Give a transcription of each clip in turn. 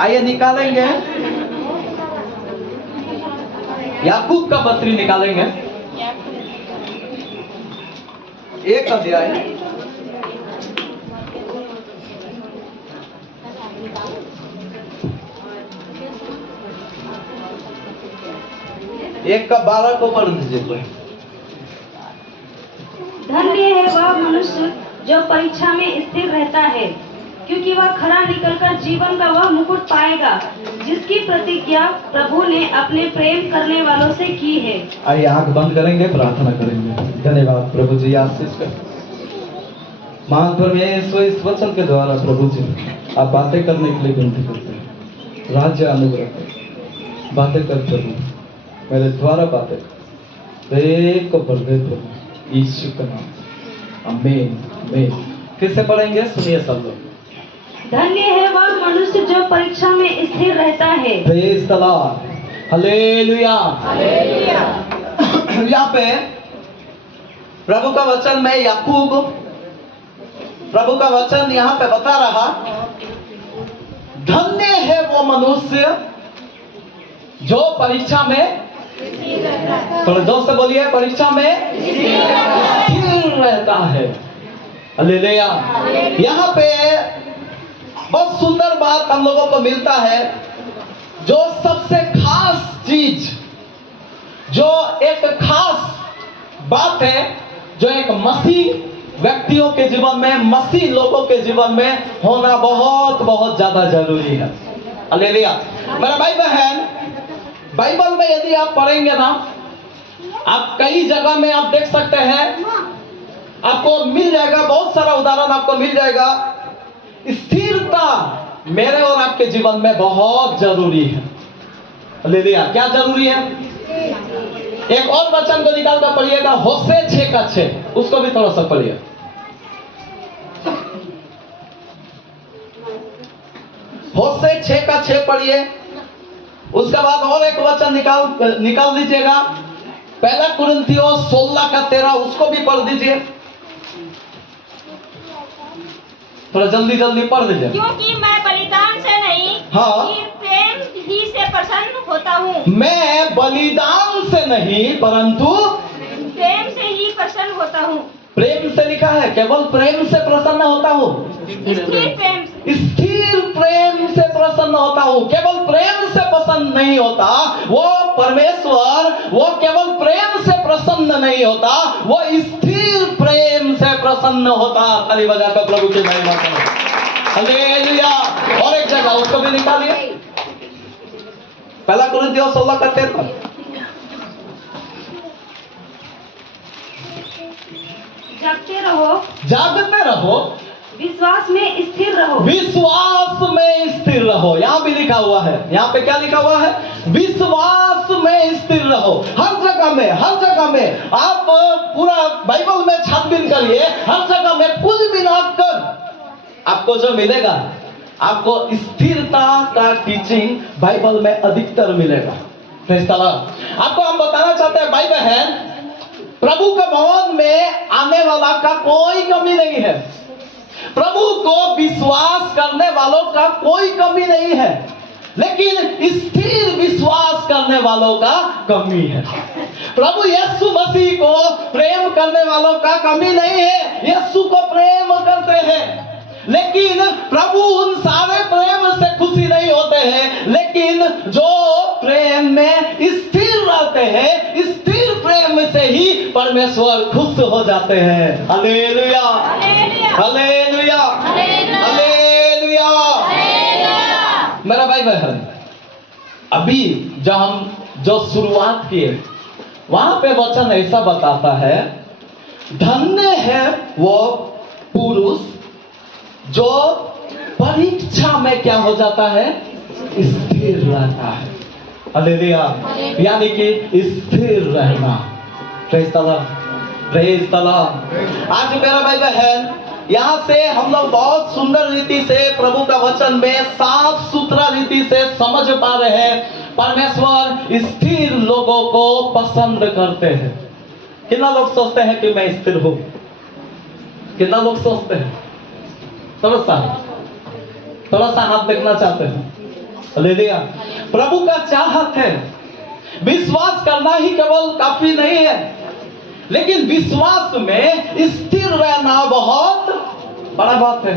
आइए निकालेंगे, याकूब का पत्री निकालेंगे, एक अध्याय, एक का 12 को पढ़ दीजिए कोई। धन्य है वह मनुष्य जो परीक्षा में स्थिर रहता है, क्योंकि वह खरा निकलकर जीवन का वह मुकुट पाएगा जिसकी प्रतिज्ञा प्रभु ने अपने प्रेम करने वालों से की है। आइए आंख बंद करेंगे, प्रार्थना करेंगे। धन्यवाद प्रभु जी, आशीष कर महान परमेश्वर, इस वचन के द्वारा प्रभु जी आप बातें करने के लिए विनती करते हैं। राज्य अनुग्रह कर, बातें कर प्रभु, मेरे द्वारा बातें कर, एक को बढ़ गए प्रभु यीशु का नाम, आमीन आमीन। किससे पढ़ेंगे? सुनिए सब लोग। धन्य है वह मनुष्य जो परीक्षा में स्थिर रहता है। Praise the Lord, hallelujah hallelujah. यहाँ पे प्रभु का वचन में याकूब, प्रभु का वचन यहाँ पे बता रहा, धन्य है वो मनुष्य जो परीक्षा में, थोड़े जोर से बोलिए, परीक्षा में स्थिर रहता है। हालेलुया। यहाँ पे बहुत सुंदर बात हम लोगों को मिलता है, जो सबसे खास चीज, जो एक खास बात है, जो एक मसीह व्यक्तियों के जीवन में, मसीह लोगों के जीवन में होना बहुत बहुत ज्यादा जरूरी है। हालेलुया। मेरा भाई बहन, बाइबल में यदि आप पढ़ेंगे ना, आप कई जगह में आप देख सकते हैं, आपको मिल जाएगा, बहुत सारा उदाहरण आपको मिल जाएगा। स्थिरता मेरे और आपके जीवन में बहुत जरूरी है। हालेलुया। क्या जरूरी है? एक और वचन को निकाल कर पढ़िएगा, होशे 6 का 6, उसको भी थोड़ा सा पढ़िए। होशे 6 का 6 पढ़िए। उसके बाद और एक वचन निकाल दीजिएगा, पहला कुरिन्थियों 16 का 13, उसको भी पढ़ दीजिए। थोड़ा जल्दी जल्दी पढ़ दीजिए। क्योंकि मैं बलिदान से नहीं, हाँ, प्रेम ही से प्रसन्न होता हूँ। मैं बलिदान से नहीं परंतु प्रेम से ही प्रसन्न होता हूँ। प्रेम से लिखा है, केवल प्रेम से प्रसन्न होता हूँ। स्थिर प्रेम से प्रसन्न होता हूँ। केवल प्रेम से प्रसन्न नहीं होता वो परमेश्वर, वो केवल प्रेम से प्रसन्न नहीं होता, वो स्थिर प्रेम से प्रसन्न होता। ताली बजाकर प्रभु की महिमा करो। हालेलुया। और एक जगह उसको भी निकालिए, पहला कुरिन्थियों 16 का 13। जागते रहो, जागते रहो, विश्वास में स्थिर रहो। विश्वास में स्थिर रहो। यहाँ भी लिखा हुआ है, यहाँ पे क्या लिखा हुआ है? विश्वास में स्थिर रहो। हर जगह में, हर जगह में आप पूरा बाइबल में छानबीन करिए, हर जगह में कुल मिलाकर आपको जो मिलेगा, आपको स्थिरता का टीचिंग बाइबल में अधिकतर मिलेगा। Praise the Lord. आपको हम बताना चाहते हैं भाई बहन, प्रभु के भवन में आने वाला का कोई कमी नहीं है। प्रभु को विश्वास करने वालों का कोई कमी नहीं है, लेकिन स्थिर विश्वास करने वालों का कमी है। प्रभु यीशु मसीह को प्रेम करने वालों का कमी नहीं है, यीशु को प्रेम करते हैं, लेकिन प्रभु उन सारे प्रेम से खुशी नहीं होते हैं, लेकिन जो प्रेम में स्थिर रहते हैं, स्थिर प्रेम से ही परमेश्वर खुश हो जाते हैं। Hallelujah hallelujah hallelujah. मेरा भाई बहन, अभी जब हम जो शुरुआत किए, वहां पे वचन ऐसा बताता है, धन्य है वो पुरुष जो परीक्षा में क्या हो जाता है? स्थिर रहता है। हालेलुया। यानी कि स्थिर रहना। Praise the Lord, praise the Lord. आज मेरा भाई बहन, यहाँ से हम लोग बहुत सुंदर रीति से प्रभु का वचन में साफ सुथरा रीति से समझ पा रहे हैं, परमेश्वर स्थिर लोगों को पसंद करते हैं। कितना लोग सोचते हैं कि मैं स्थिर हूं? कितना लोग सोचते हैं? समझता है? थोड़ा सा हाथ देखना चाहते हैं? हालेलुया। प्रभु का चाहत है, विश्वास करना ही केवल काफी नहीं है, लेकिन विश्वास में स्थिर रहना बहुत बड़ा बात है।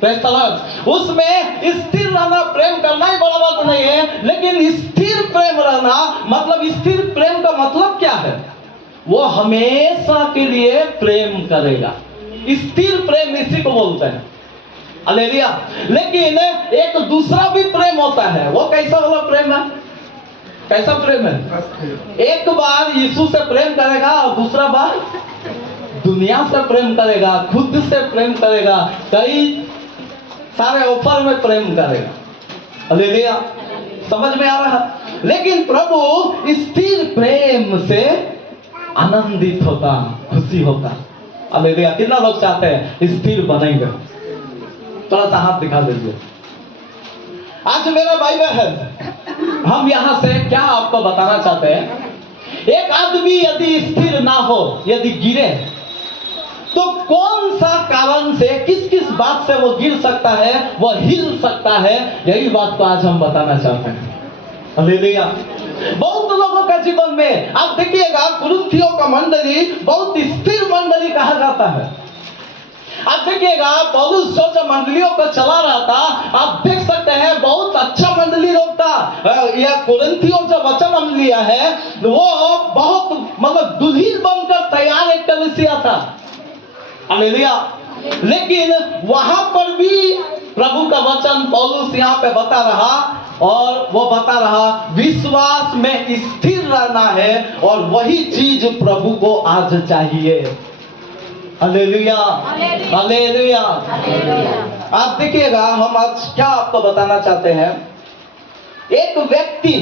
Praise the Lord। उसमें स्थिर रहना, प्रेम करना ही बड़ा बात नहीं है, लेकिन स्थिर प्रेम रहना मतलब, स्थिर प्रेम का मतलब क्या है? वो हमेशा के लिए प्रेम करेगा। स्थिर प्रेम इसी को बोलते हैं। हालेलुया। लेकिन एक दूसरा भी प्रेम होता है। वो कैसा वाला प्रेम है? कैसा प्रेम है? एक बार यीशु से प्रेम करेगा और दूसरा बार दुनिया से प्रेम करेगा, खुद से प्रेम करेगा, कई सारे ऑफर में प्रेम करेगा। हालेलुया। समझ में आ रहा? लेकिन प्रभु स्थिर प्रेम से आनंदित होता, खुशी होता। हालेलुया। कितना लोग चाहते हैं स्थिर बनेंगे? थोड़ा सा हाथ दिखा दीजिए। आज मेरा भाई बहन, हम यहां से क्या आपको बताना चाहते हैं? एक आदमी यदि स्थिर ना हो, यदि गिरे, तो कौन सा कारण से, किस किस बात से वो गिर सकता है, वो हिल सकता है, यही बात को आज हम बताना चाहते हैं। हालेलुया। बहुत लोगों का जीवन में आप देखिएगा, कुरिन्थियों का मंडली बहुत स्थिर मंडली कहा जाता है। आप देखिएगा, पौलुस जो मंडलियों को चला रहा था, आप देख सकते हैं बहुत अच्छा मंडली लोग था। यह कुरिन्थियों जो वचन हम लिया है, वो बहुत मतलब दुल्हन बनकर तैयार एक कलीसिया था। हालेलुया। लेकिन वहां पर भी प्रभु का वचन पौलुस यहाँ पे बता रहा, और वो बता रहा विश्वास में स्थिर रहना है, और वही चीज प्रभु को आज चाहिए। हालेलुया। हालेलुया। आप देखिएगा, हम आज क्या आपको बताना चाहते हैं। एक व्यक्ति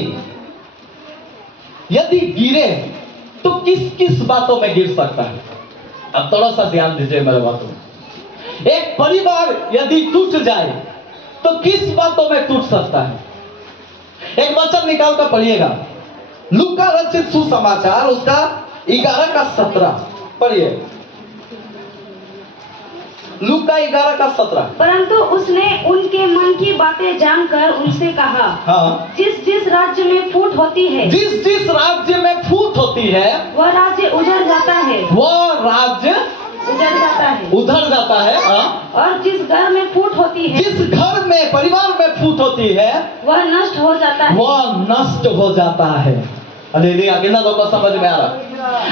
यदि गिरे तो किस किस बातों में गिर सकता है? अब थोड़ा सा ध्यान दीजिए मेरे बातों में। एक परिवार यदि टूट जाए तो किस बातों में टूट सकता है? एक वचन निकाल कर पढ़िएगा, लूका रचित सुसमाचार उसका 11:17 पढ़िए। लूका 11:17। परंतु उसने उनके मन की बातें जानकर उनसे कहा, हाँ, जिस जिस राज्य में फूट होती है, जिस जिस राज्य में फूट होती है, वह राज्य उजड़ जाता है, वह राज्य उजड़ जाता है। उधर जाता है। हाँ। और जिस घर में फूट होती है, जिस घर में, परिवार में फूट होती है, वह नष्ट हो जाता है। वह नष्ट हो जाता है। हालेलुया। कितना लोगों को समझ में आ रहा?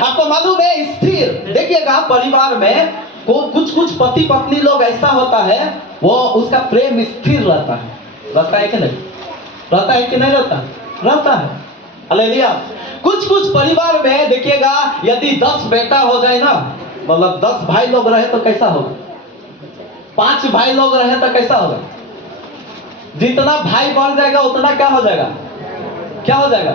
आपको मालूम है, स्थिर देखिएगा, परिवार में कुछ पति पत्नी लोग ऐसा होता है, वो उसका प्रेम स्थिर रहता है। रहता है कि नहीं? रहता है कि नहीं रहता? रहता है। हालेलुया। कुछ परिवार में देखिएगा, यदि 10 बेटा हो जाए ना, मतलब 10 भाई लोग रहे तो कैसा होगा? 5 भाई लोग रहे तो कैसा होगा? जितना भाई बढ़ जाएगा उतना क्या हो जाएगा? क्या हो जाएगा?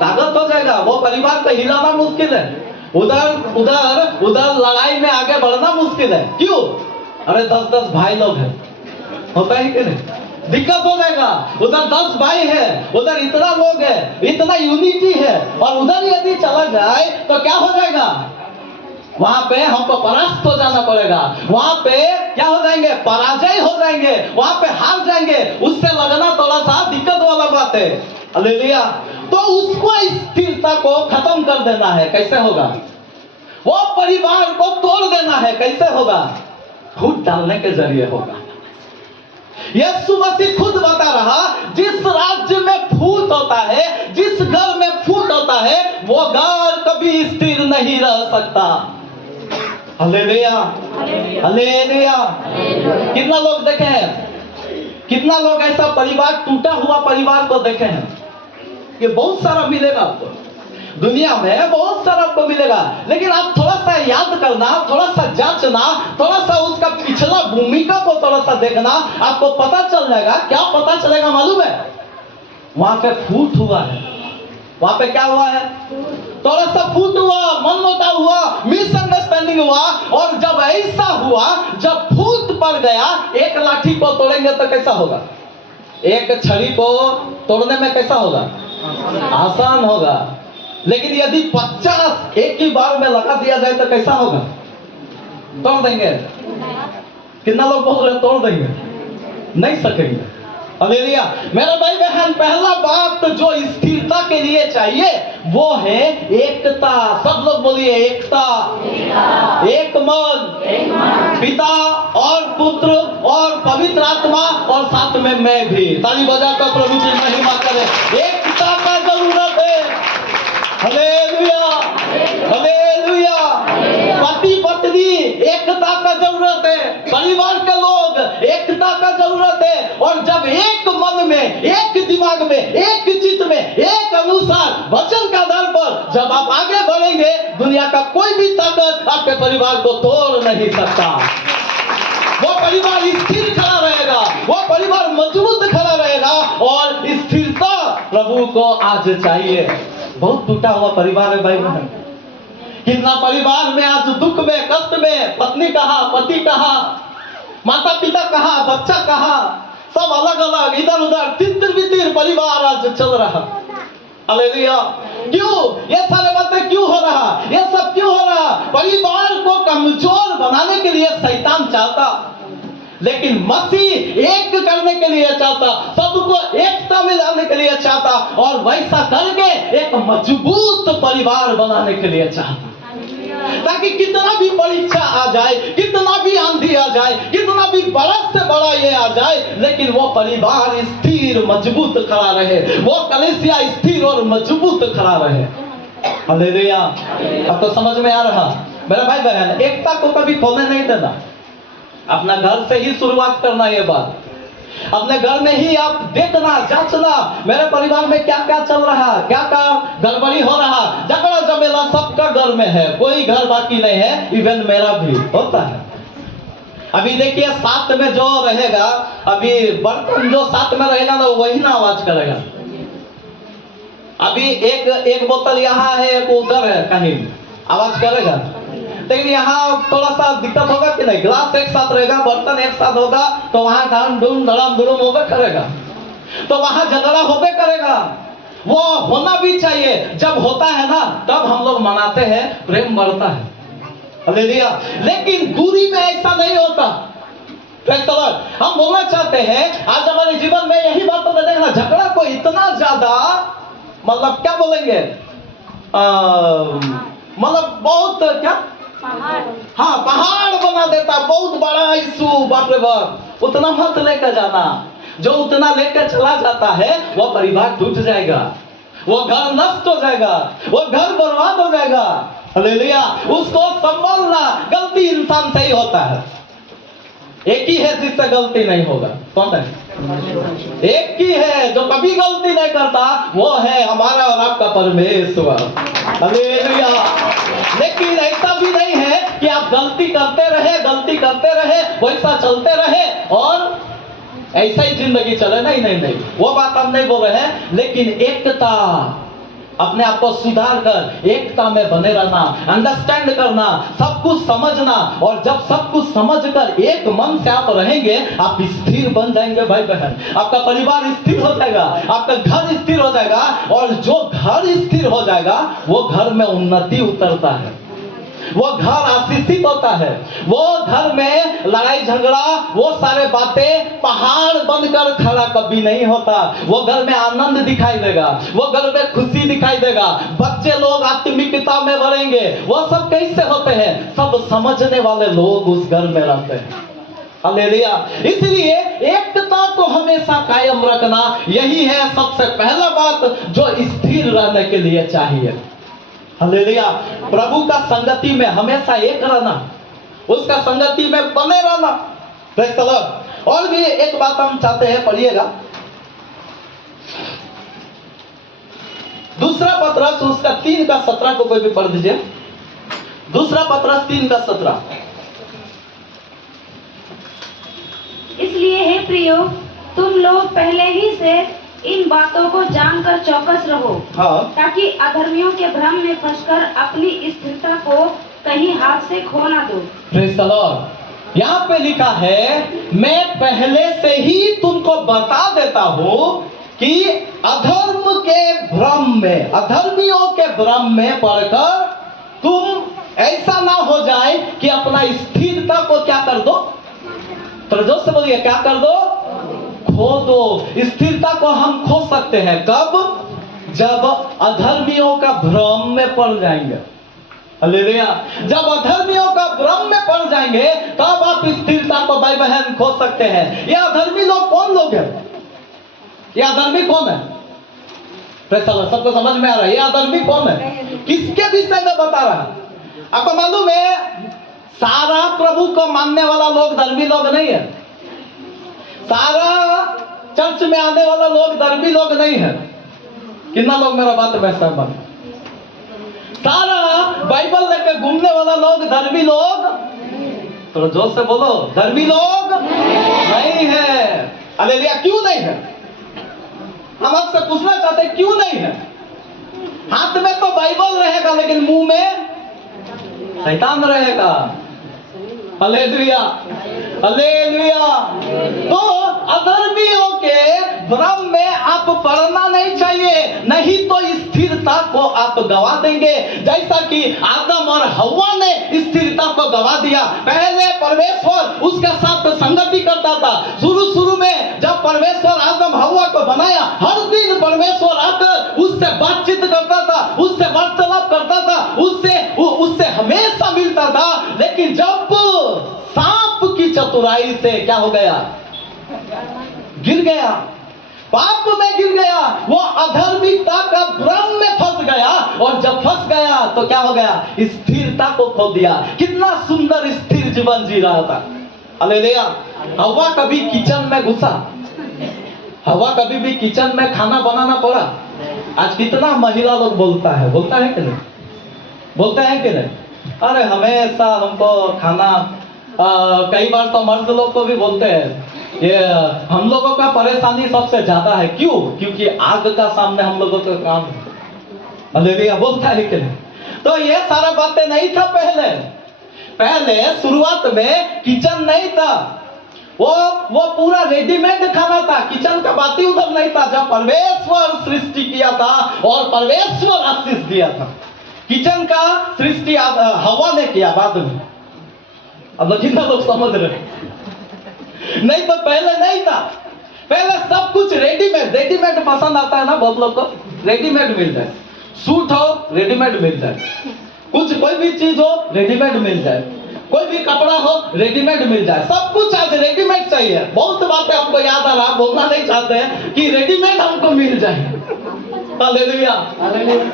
ताकत हो जाएगा। वो परिवार को हिलाना मुश्किल है। उधर लड़ाई में आगे बढ़ना मुश्किल है। क्यों? अरे 10 भाई लोग हैं, होता है कि नहीं? दिक्कत हो जाएगा। उधर 10 भाई है, उधर इतना लोग है, इतना यूनिटी है, और उधर यदि चला जाए तो क्या हो जाएगा? वहां पे हमको परास्त हो जाना पड़ेगा। वहां पे क्या हो जाएंगे? पराजय हो जाएंगे, वहां पे हार जाएंगे। उससे लगना थोड़ा सा दिक्कत वाला बात है। हालेलुया। तो उसको स्थिरता को खत्म कर देना है। कैसे होगा? वो परिवार को तोड़ देना है। कैसे होगा? फूट डालने के जरिए होगा। यीशु मसीह खुद बता रहा, जिस राज्य में फूट होता है, जिस घर में फूट होता है, वो घर कभी स्थिर नहीं रह सकता। हालेलुया। हालेलुया। कितना लोग देखे हैं? कितना लोग ऐसा परिवार, टूटा हुआ परिवार को देखे हैं? ये बहुत सारा मिलेगा आपको, दुनिया में बहुत सारा आपको मिलेगा। लेकिन आप थोड़ा सा याद करना, थोड़ा सा जांचना, थोड़ा सा उसका पिछला भूमिका को थोड़ा सा देखना, आपको पता चल जाएगा। क्या पता चलेगा मालूम है? वहां पे फूट हुआ है। वहां पे क्या हुआ है? थोड़ा सा फूट हुआ, मनमुटाव हुआ, मिसअंडरस्टैंडिंग हुआ। और जब ऐसा हुआ, जब फूट पड़ गया, एक लाठी को तोड़ेंगे तो कैसा होगा? एक छड़ी को तोड़ने में कैसा होगा? आसान होगा। लेकिन यदि 50 एक ही बार में लगा दिया जाए तो कैसा होगा? तोड़ देंगे। कितना लोग बोल रहे तोड़ देंगे? नहीं सकेंगे। हालेलुया। मेरा भाई बहन, पहला बात जो स्थिरता के लिए चाहिए वो है एकता। सब लोग बोलिए एकता। एक मन, पिता और पुत्र और पवित्र आत्मा और साथ में मैं भी। ताली बजाकर प्रभु की महिमा करें। एकता का जरूरत है। Hallelujah, hallelujah. पति पत्नी एकता का जरूरत है, परिवार के लोग एकता का जरूरत है। और जब एक मन में, एक दिमाग में, एक चित्त में, एक अनुसार वचन के आधार पर जब आप आगे बढ़ेंगे, दुनिया का कोई भी ताकत आपके परिवार को तोड़ नहीं सकता। वो परिवार स्थिर खड़ा रहेगा, वो परिवार मजबूत खड़ा रहेगा। और स्थिरता प्रभु को आज चाहिए। बहुत टूटा हुआ परिवार है भाई बहन। कितना परिवार में आज दुख में, कष्ट में, पत्नी कहाँ, पति कहाँ, माता पिता कहाँ, बच्चा कहाँ, सब अलग अलग, इधर उधर तितर बितर परिवार आज चल रहा। हालेलुया। क्यों ये सारे बातें क्यों हो रहा? ये सब क्यों हो रहा? परिवार को कमजोर बनाने के लिए शैतान चाहता, लेकिन मसीह एक करने के लिए चाहता, सबको एकता में लाने के लिए चाहता, और वैसा करके एक मजबूत परिवार बनाने के लिए चाहता। ताकि कितना भी परीक्षा आ जाए, कितना भी आंधी आ जाए, कितना भी बड़ा से बड़ा ये आ जाए, लेकिन वो परिवार स्थिर मजबूत खड़ा रहे, वो कलीसिया स्थिर और मजबूत खड़ा रहे। हालेलुया। अब तो समझ में आ रहा मेरा भाई बहन। एकता को कभी खोने नहीं देना। अपना घर से ही शुरुआत करना। ये बात अपने घर में ही आप देखना, जांचना, मेरे परिवार में क्या क्या चल रहा, क्या क्या गड़बड़ी हो रहा, झगड़ा झमेला सबका घर में है, कोई घर बाकी नहीं है, इवन मेरा भी होता है। अभी देखिए साथ में जो रहेगा, अभी बर्तन जो साथ में रहेगा ना वही ना आवाज करेगा। अभी एक बोतल यहाँ है, एक उधर है, कहीं आवाज करेगा। लेकिन यहाँ थोड़ा सा दिक्कत होगा कि नहीं? ग्लास एक साथ रहेगा, बर्तन एक साथ होगा, तो वहां धड़म धड़म होबे करेगा, तो वहां झगड़ा होबे करेगा। वो होना भी चाहिए। जब होता है ना तब हम लोग मनाते हैं, प्रेम बढ़ता है। हालेलुया। लेकिन दूरी में ऐसा नहीं होता। हम बोलना चाहते हैं आज हमारे जीवन में यही बात तो देखना, झगड़ा को इतना ज्यादा, मतलब क्या बोलेंगे, मतलब बहुत क्या, हाँ पहाड़ बना देता, बहुत बड़ा इशू, बाप रे बाप। उतना मत लेकर जाना। जो उतना लेकर चला जाता है वो परिवार टूट जाएगा, वो घर नष्ट हो जाएगा, वो घर बर्बाद हो जाएगा। हालेलुया। उसको संभालना गलती इंसान से ही होता है। एक ही है जिससे गलती नहीं होगा। कौन है? एक ही है जो कभी गलती नहीं करता, वो है हमारा और आपका परमेश्वर। हालेलुया। लेकिन ऐसा भी नहीं है कि आप गलती करते रहे, वैसा चलते रहे और ऐसा ही जिंदगी चले। नहीं, वो बात हम नहीं बोल रहे हैं। लेकिन एकता, अपने आप को सुधार कर एकता में बने रहना, अंडरस्टैंड करना, सब कुछ समझना। और जब सब कुछ समझकर एक मन से आप रहेंगे, आप स्थिर बन जाएंगे भाई बहन। आपका परिवार स्थिर हो जाएगा, आपका घर स्थिर हो जाएगा। और जो घर स्थिर हो जाएगा वो घर में उन्नति उतरता है, वो घर आशीषित होता है, वो घर में लड़ाई झगड़ा, वो सारे बातें पहाड़ बनकर खड़ा कभी नहीं होता। वो घर में आनंद दिखाई देगा, वो घर में खुशी दिखाई देगा, बच्चे लोग आत्मिकता में बढ़ेंगे। वो सब कैसे होते हैं? सब समझने वाले लोग उस घर में रहते हैं। हालेलुया। इसलिए एकता को हमेशा कायम रखना, यही है सबसे पहला बात जो स्थिर रहने के लिए चाहिए। हालेलुया। प्रभु का संगति में हमेशा एक रहना, उसका संगति में बने रहना। Praise the Lord. और भी एक बात हम चाहते हैं, पढ़िएगा दूसरा पत्रस उसका 3:17 को कोई भी पढ़ दीजिए। दूसरा पत्रस 3:17। इसलिए हे प्रियो, तुम लोग पहले ही से इन बातों को जानकर चौकस रहो, हाँ। ताकि अधर्मियों के भ्रम में फंसकर अपनी स्थिरता को कहीं हाथ से खो ना दो। Praise the Lord. यहाँ पे लिखा है, मैं पहले से ही तुमको बता देता हूँ कि अधर्म के भ्रम में, अधर्मियों के भ्रम में पड़कर तुम ऐसा ना हो जाए कि अपना स्थिरता को क्या कर दो। तो जोर से बोलिए, क्या कर दो? खो दो। स्थिरता को हम खो सकते हैं कब? जब अधर्मियों का भ्रम में पड़ जाएंगे। हालेलुया। जब अधर्मियों का भ्रम में पड़ जाएंगे तब आप स्थिरता को भाई बहन खो सकते हैं। ये अधर्मी लोग कौन लोग हैं? ये अधर्मी कौन है? सबको समझ में आ रहा है? ये अधर्मी कौन है? किसके विषय में बता रहा है? आपको मालूम है सारा प्रभु को मानने वाला लोग धर्मी लोग नहीं है। सारा चर्च में आने वाला लोग धर्मी लोग नहीं है। कितना लोग मेरा बात में सहमत? सारा बाइबल लेकर घूमने वाला लोग धर्मी लोग, थोड़ा जोर से बोलो, धर्मी लोग नहीं है। हालेलुया। क्यों नहीं है? हम आपसे पूछना चाहते हैं क्यों नहीं है? हाथ में तो बाइबल रहेगा लेकिन मुंह में शैतान रहेगा। Hallelujah, hallelujah. तो अधर्मियों के भ्रम में आप पड़ना नहीं चाहिए, नहीं तो स्थिरता को आप गवा देंगे। जैसा कि आदम और हव्वा ने स्थिरता को गवा दिया। पहले परमेश्वर उसके साथ संगति करता था। शुरू में जब परमेश्वर आदम हव्वा को बनाया, हर दिन परमेश्वर आकर उससे बातचीत करता था, उससे वार्तालाप करता था, उससे हमेशा मिलता था। लेकिन जब सांप की चतुराई से क्या हो गया? गिर गया, पाप में गिर गया, वो अधर्मिकता का भ्रम में फंस गया। और जब फंस गया तो क्या हो गया? स्थिरता को खो दिया। कितना सुंदर स्थिर जीवन जी रहा था। हालेलुया। हव्वा कभी किचन में घुसा? हव्वा कभी भी किचन में खाना बनाना पड़ा? आज कितना महिला लोग बोलता है कि नहीं? बोलते हैं कि नहीं? अरे हमेशा हमको खाना, कई बार तो मर्द लोग को भी बोलते हैं ये हम लोगों का परेशानी सबसे ज्यादा है। क्यों? क्योंकि आग का सामने हम लोगों का काम है। हालेलुया। बोलता है कि नहीं? तो ये सारा बातें नहीं था पहले शुरुआत में किचन नहीं था। वो पूरा रेडीमेड खाना था। किचन का बात ही उधर नहीं था। जब परमेश्वर सृष्टि किया था और परमेश्वर आशीष दिया था, किचन का सृष्टि हवा ने किया बाद में। अब कितना लोग समझ रहे? नहीं तो पहले नहीं था। पहले सब कुछ रेडीमेड पसंद आता है ना बहुत लोग को? रेडीमेड मिल जाए, सूट हो रेडीमेड मिल जाए, कुछ कोई भी चीज हो रेडीमेड मिल जाए, कोई भी कपड़ा हो रेडीमेड मिल जाए, सब कुछ आज रेडीमेड चाहिए। बहुत बातें हमको याद आ रहा, बोलना नहीं चाहते हैं कि रेडीमेड हमको मिल जाए। हालेलुया।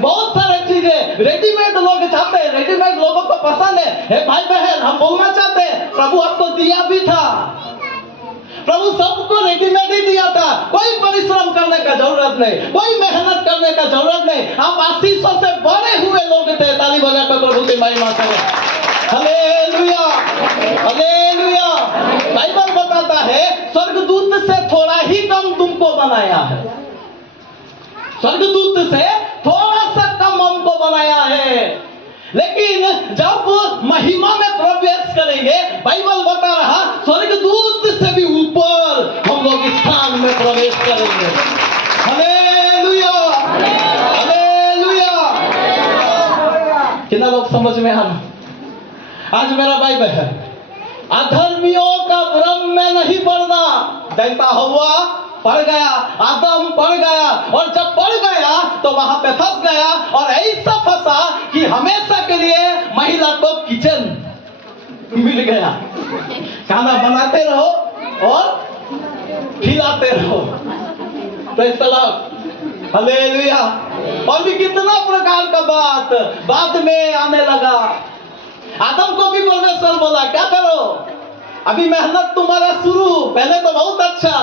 बहुत सारे चीजें रेडीमेड लोग चाहते हैं, रेडीमेड लोगों को पसंद है। हे भाई बहन, हम बोलना चाहते हैं प्रभु आपको दिया भी था। प्रभु सबको रेडीमेड ही दिया था। कोई परिश्रम करने का जरूरत नहीं, कोई मेहनत करने का जरूरत नहीं। आप आशीषों से भरे हुए लोग थे। ताली बजाकर प्रभु की महिमा करें। Hallelujah, hallelujah. बाइबल बताता है स्वर्गदूत से थोड़ा ही कम तुमको बनाया है। स्वर्गदूत से थोड़ा सा कम हमको बनाया है। लेकिन जब महिमा में प्रवेश करेंगे, बाइबल बता रहा स्वर्गदूत से भी ऊपर हम लोग स्थान में प्रवेश करेंगे। Hallelujah, hallelujah. कितना लोग समझ में आ रहा? आज मेरा भाई बहन, अधर्मियों का भ्रम में नहीं पड़ना। जैसा हव्वा पड़ गया, आदम पड़ गया, और जब पड़ गया तो वहां पे फंस गया। और ऐसा फंसा कि हमेशा के लिए महिला को किचन मिल गया। खाना बनाते रहो और खिलाते रहो। तो इस तरह हालेलुया। और भी कितना प्रकार का बात बाद में आने लगा। आदम को भी परमेश्वर बोला क्या करो, अभी मेहनत तुम्हारा शुरू, पहले तो बहुत अच्छा,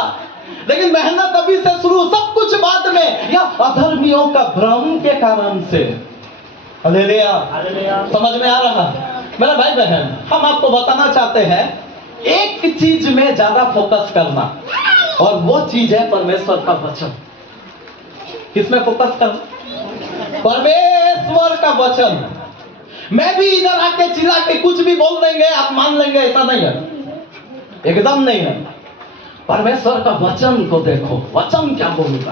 लेकिन मेहनत अभी से शुरू, सब कुछ बाद में। या अधर्मियों का भ्रम के कारण से। हालेलुया, समझ में आ रहा? मेरा भाई बहन, हम आपको बताना चाहते हैं एक चीज में ज्यादा फोकस करना, और वो चीज है परमेश्वर का वचन। किसमें फोकस करना? परमेश्वर का वचन। मैं भी इधर आके चिल्ला के कुछ भी बोल देंगे आप मान लेंगे, ऐसा नहीं है, एकदम नहीं है। परमेश्वर का वचन को देखो, वचन क्या बोलता,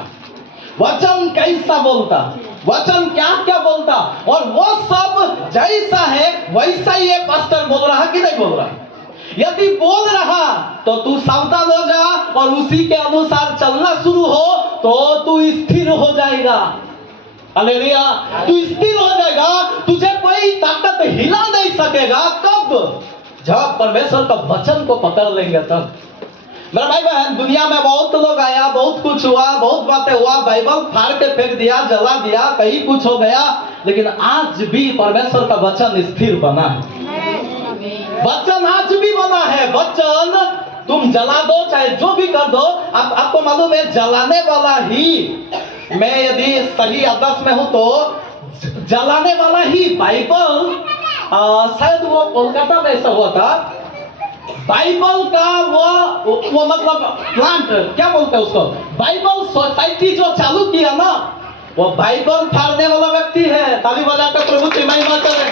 वचन कैसा बोलता, वचन क्या क्या बोलता, और वो सब जैसा है वैसा ही ये पास्टर बोल रहा कि नहीं बोल रहा। यदि बोल रहा तो तू सावधान हो जा और उसी के अनुसार चलना शुरू हो तो तू स्थिर हो जाएगा। हालेलुया, तू स्थिर हो जाएगा, तुझे कोई ताकत हिला नहीं सकेगा। कब? जब परमेश्वर का वचन को पकड़ लेंगे तब। मेरा भाई बहन, दुनिया में बहुत लोग आया, बहुत कुछ हुआ, बहुत बातें हुआ, बाइबल फाड़ के फेंक दिया, जला दिया, कहीं कुछ हो गया, लेकिन आज भी परमेश्वर का वचन स्थिर बना है। वचन आज भी बना है। वचन तुम जला दो, चाहे जो भी कर दो, आपको मालूम है जलाने वाला ही, मैं यदि सही आदर्श में हूं तो जलाने वाला ही बाइबल, शायद वो कोलकाता में ऐसा हुआ था, बाइबल का वो मतलब प्लांट क्या बोलते हैं उसको, बाइबल सोसाइटी जो चालू किया ना, वो बाइबल फाड़ने वाला व्यक्ति है। ताली बजाकर प्रभु की महिमा करें।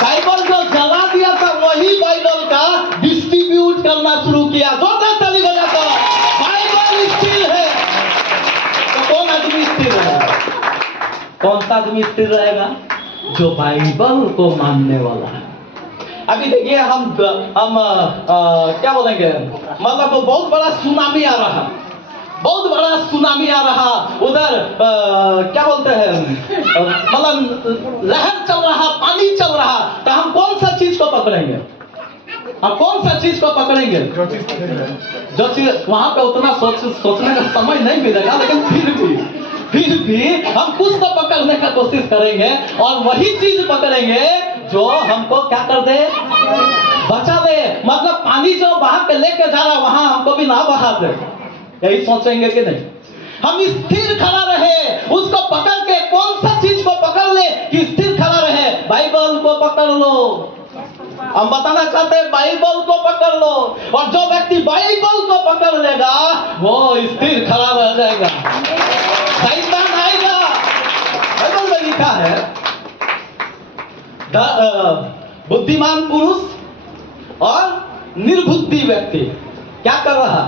बाइबल जो जला दिया था वही बाइबल का डिस्ट्रीब्यूट करना शुरू किया। जोरदार ताली बजाकर। बाइबल स्थिर है तो कौन आदमी स्थिर रहेगा? कौन सा आदमी स्थिर रहेगा? जो बाइबल को मानने वाला है। अभी देखिए हम क्या बोलेंगे, मतलब बहुत बड़ा सुनामी आ रहा, बहुत बड़ा सुनामी आ रहा, उधर क्या बोलते हैं, मतलब लहर चल रहा, पानी चल रहा, तो हम कौन सा चीज को पकड़ेंगे? हम कौन सा चीज को पकड़ेंगे? जो चीज वहां पे उतना सोचने का समय नहीं मिलेगा, लेकिन फिर भी हम कुछ तो पकड़ने का कोशिश करेंगे, और वही चीज पकड़ेंगे जो हमको क्या कर दे, बचा दे। मतलब पानी जो बहा के लेके जा रहा है वहां हमको भी ना बहा दे, यही सोचेंगे कि नहीं? हम स्थिर खड़ा रहे, उसको पकड़ के, कौन सा चीज को पकड़ ले कि स्थिर खड़ा रहे? बाइबल को पकड़ लो। हम बताना चाहते हैं बाइबल को पकड़ लो, और जो व्यक्ति बाइबल को पकड़ लेगा वो स्थिर खड़ा रह जाएगा। शैतान आएगा। बाइबल में लिखा है बुद्धिमान पुरुष और निर्बुद्धि व्यक्ति क्या कर रहा?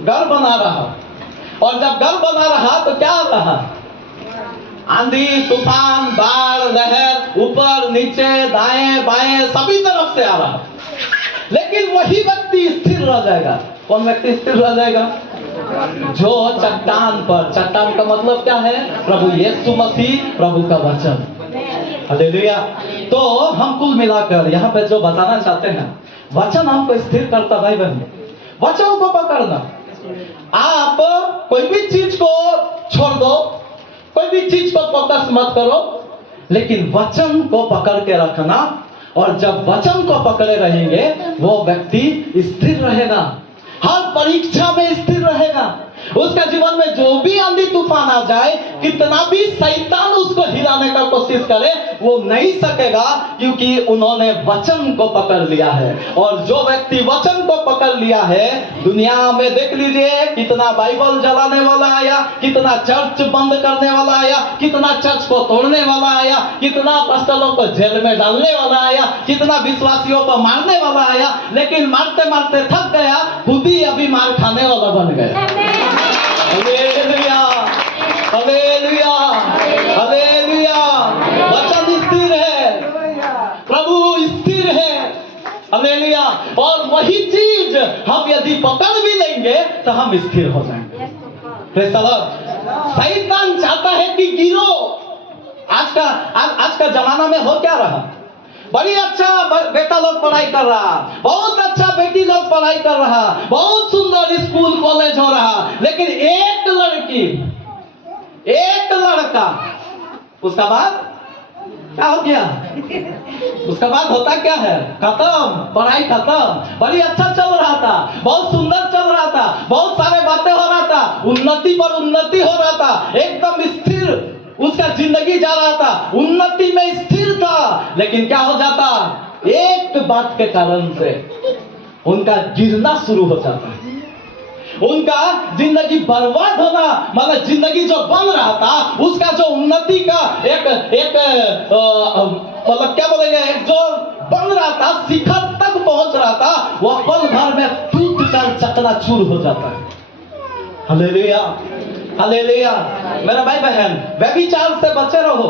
घर बना रहा, और जब घर बना रहा तो क्या आ रहा? आंधी, तूफान, बाढ़, लहर, ऊपर नीचे, दाएं बाएं, सभी तरफ से आ रहा, लेकिन वही व्यक्ति स्थिर रह जाएगा। कौन व्यक्ति स्थिर रह जाएगा? जो चट्टान पर, चट्टान का मतलब क्या है? प्रभु यीशु मसीह, प्रभु का वचन। हालेलुया। तो हम कुल मिलाकर यहाँ पे जो बताना चाहते हैं, वचन हमको स्थिर करता। भाई बहन, वचन को पकड़ना। आप कोई भी चीज को छोड़ दो, कोई भी चीज को फोकस मत करो, लेकिन वचन को पकड़ के रखना, और जब वचन को पकड़े रहेंगे वो व्यक्ति स्थिर रहेगा, हर परीक्षा में स्थिर रहेगा। उसका जीवन में जो भी आंधी तूफान आ जाए, कितना भी शैतान उसको हिलाने का कोशिश करे, वो नहीं सकेगा, क्योंकि उन्होंने वचन को पकड़ लिया है। और जो व्यक्ति वचन को पकड़ लिया है, दुनिया में देख लीजिए कितना बाइबल जलाने वाला आया, कितना चर्च बंद करने वाला आया, कितना चर्च को तोड़ने वाला आया, कितना पास्टरों को जेल में डालने वाला आया, कितना विश्वासियों को मारने वाला आया, लेकिन मारते मारते थक गया, खुद ही अभी मार खाने वाला बन गया। Hallelujah, hallelujah, hallelujah. वचन स्थिर है, प्रभु स्थिर है। हालेलुया। और वही चीज हम यदि पकड़ भी लेंगे तो हम स्थिर हो जाएंगे। Praise the Lord. शैतान चाहता है कि गिरो। आज का जमाना में हो क्या रहा? बड़ी अच्छा बेटा लोग पढ़ाई कर रहा, बहुत अच्छा बेटी लोग पढ़ाई कर रहा, बहुत सुंदर स्कूल कॉलेज हो रहा, लेकिन एक लड़की, एक लड़का, उसका बाद क्या हो गया? उसका बाद होता क्या है? खत्म, पढ़ाई खत्म। बड़ी अच्छा चल रहा था, बहुत सुंदर चल रहा था, बहुत सारे बातें हो रहा था, उन्नति पर उन्नति हो रहा था, एकदम स्थिर उसका जिंदगी जा रहा था, उन्नति में स्थिर था, लेकिन क्या हो जाता? एक बात के कारण से उनका गिरना शुरू हो जाता है, उनका जिंदगी बर्बाद होना, मतलब जिंदगी जो बन रहा था, उसका जो उन्नति का एक मतलब क्या बोलेंगे, एक जो बन रहा था, शिखर तक पहुंच रहा था, वह पल भर में टूट कर चकनाचूर हो जाता है। Hallelujah, hallelujah. मेरा भाई बहन, व्यभिचार से बचे रहो।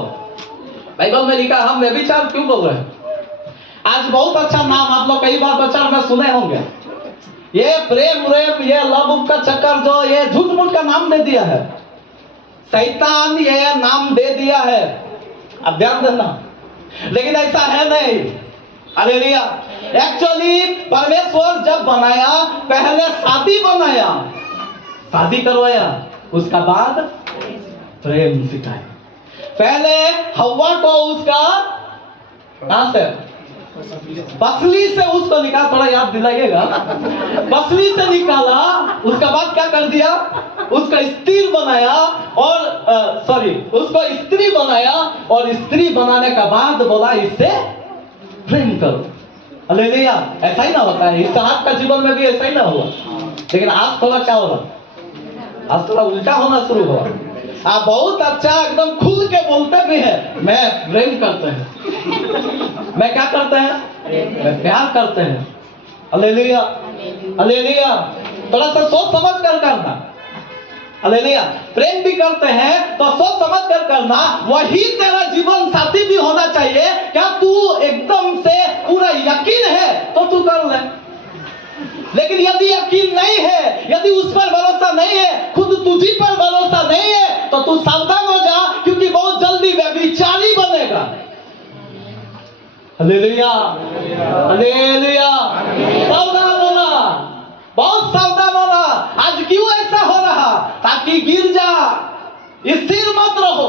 बाइबल में लिखा, हम व्यभिचार क्यों बोल रहे हैं? आज बहुत अच्छा नाम आप लोग कई बार प्रचार में सुने होंगे, ये प्रेम प्रेम ये लव का चक्कर जो ये झूठ मूठ का नाम दे दिया है, शैतान ये नाम दे दिया है। अब ध्यान देना, लेकिन ऐसा है नहीं। हालेलुया। एक्चुअली परमेश्वर जब बनाया पहले शादी बनाया, शादी करवाया, उसका बाद प्रेम सिखाया। पहले हव्वा को उसका कहां से पसली से उसको निकाला, थोड़ा याद दिलाइएगा, पसली से निकाला, उसका बाद क्या कर दिया, उसका स्त्री बनाया और उसको स्त्री बनाया और स्त्री बनाने का बाद बोला इससे प्रेम करो। हालेलुया। ऐसा ही ना होता है, इसहाक का जीवन में भी ऐसा ही ना हुआ, लेकिन आज थोड़ा क्या हो रहा, आज थोड़ा उल्टा होना शुरू हुआ। आप बहुत अच्छा एकदम खुल के बोलते भी हैं, मैं प्रेम करते हैं, मैं क्या करते हैं, मैं प्यार करते हैं। Hallelujah, hallelujah. थोड़ा सा सोच समझ कर करना। हालेलुया। प्रेम भी करते हैं तो सोच समझ कर करना, वही तेरा जीवन साथी भी होना चाहिए। क्या तू एकदम से पूरा यकीन है तो तू कर ले, लेकिन यदि यकीन नहीं है, यदि उस पर भरोसा नहीं है, खुद तुझी पर भरोसा नहीं है, तो तू सावधान हो जा, क्योंकि बहुत जल्दी व्यभिचारी बनेगा। Hallelujah, hallelujah. सावधान होना, बहुत सावधान होना। आज क्यों ऐसा हो रहा, ताकि गिर जा, स्थिर मत रहो,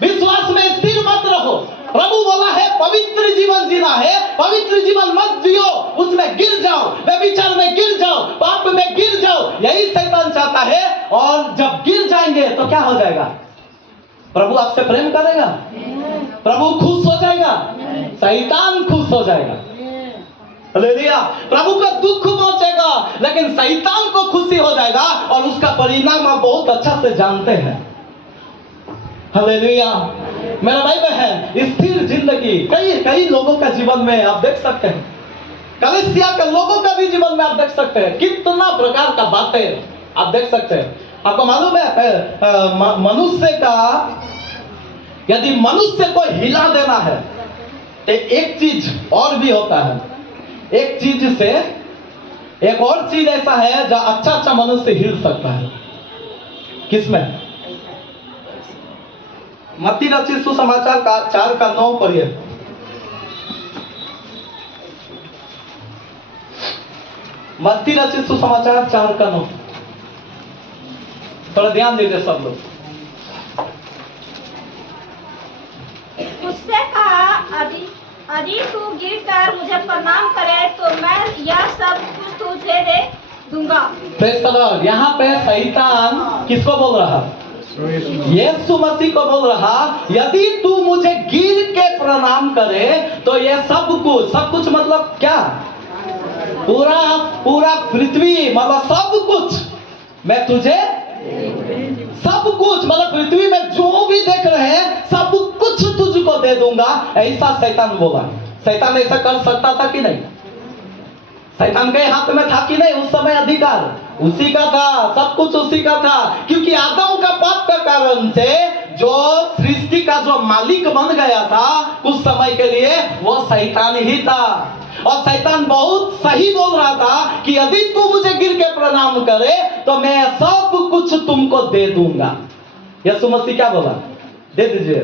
विश्वास में स्थिर मत रहो। प्रभु बोला है पवित्र जीवन जीना है, पवित्र जीवन मत जियो, उसमें गिर जाओ, व्यभिचार में गिर जाओ, पाप में गिर जाओ, यही शैतान चाहता है। और जब गिर जाएंगे तो क्या हो जाएगा, प्रभु आपसे प्रेम करेगा, प्रभु खुश हो जाएगा, शैतान खुश हो जाएगा। हालेलुया। प्रभु को दुख पहुंचेगा, लेकिन शैतान को खुशी हो जाएगा, और उसका परिणाम आप बहुत अच्छा से जानते हैं। हालेलुया। मेरा भाई बहन, स्थिर जिंदगी कई लोगों का जीवन में आप देख सकते हैं, कलीसिया के लोगों का भी जीवन में आप देख सकते हैं, कितना प्रकार का बातें आप देख सकते हैं। आपको मालूम है मनुष्य का, यदि मनुष्य को हिला देना है तो एक चीज और भी होता है, एक चीज से एक और चीज ऐसा है जो अच्छा मनुष्य हिल सकता है। किसमें? मत्ती रचित सुसमाचार का 4:9 पढ़िए। मत्ती रचित सुसमाचार 4:9, थोड़ा ध्यान दीजिए सब लोग। उससे कहा, यदि तू गिरकर मुझे प्रणाम करे तो मैं यह सब कुछ तुझे दे दूंगा। Praise the Lord. यहाँ पे शैतान किसको बोल रहा, यीशु मसीह को बोल रहा, यदि तू मुझे गिर के प्रणाम करे तो ये सब कुछ मतलब क्या, पूरा पृथ्वी मतलब सब कुछ मैं तुझे, सब कुछ मतलब पृथ्वी में जो भी देख रहे हैं सब कुछ तुझको दे दूंगा, ऐसा शैतान बोला। शैतान ऐसा कर सकता था कि नहीं? शैतान के हाथ में था कि नहीं उस समय अधिकार? उसी का था, सब कुछ उसी का था, क्योंकि आदम का पाप के कारण से जो सृष्टि का जो मालिक बन गया था कुछ समय के लिए, वो शैतान ही था। और शैतान बहुत सही बोल रहा था कि यदि तू मुझे गिर के प्रणाम करे तो मैं सब कुछ तुमको दे दूंगा। यीशु मसीह क्या बोला, दे दीजिए।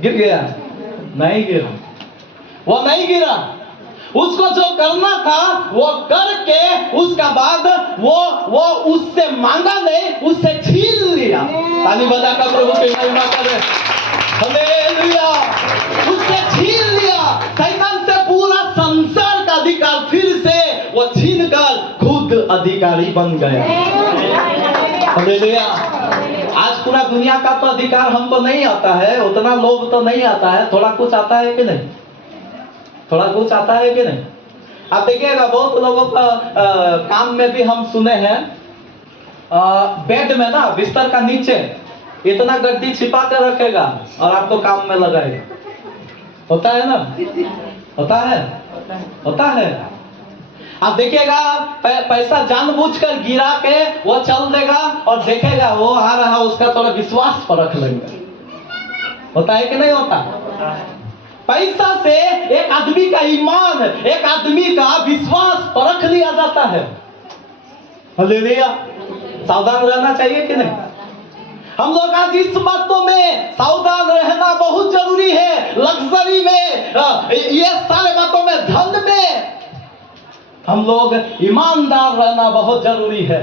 गिर गया? नहीं गिरा, वो नहीं गिरा। उसको जो करना था वो करके उसका बाद वो उससे मांगा नहीं, उससे छीन लिया। ताली बजाकर प्रभु की महिमा करें। हालेलुया। उससे छीन लिया, शैतान से पूरा संसार का अधिकार फिर से वो छीन कर खुद अधिकारी बन गया। हालेलुया। आज पूरा दुनिया का तो अधिकार हमको नहीं आता है, उतना लोभ तो नहीं आता है, थोड़ा कुछ आता है कि नहीं? थोड़ा कुछ आता है कि नहीं? आप देखिएगा बहुत लोगों का काम में भी हम सुने हैं, बेड में ना बिस्तर का नीचे इतना गड्डी छिपा कर रखेगा और आपको काम में लगाएगा। होता है ना? होता है, होता है। आप देखिएगा पैसा जानबूझकर गिरा के वो चल देगा और देखेगा वो आ रहा, उसका थोड़ा विश्वास पर रख लेंगे। होता है कि नहीं होता? पैसा से एक आदमी का ईमान, एक आदमी का विश्वास परख लिया जाता है। हालेलुया। सावधान रहना चाहिए कि नहीं? हम लोग आज इस बातों में सावधान रहना बहुत जरूरी है। लग्जरी में, ये सारे बातों में, धन में हम लोग ईमानदार रहना बहुत जरूरी है।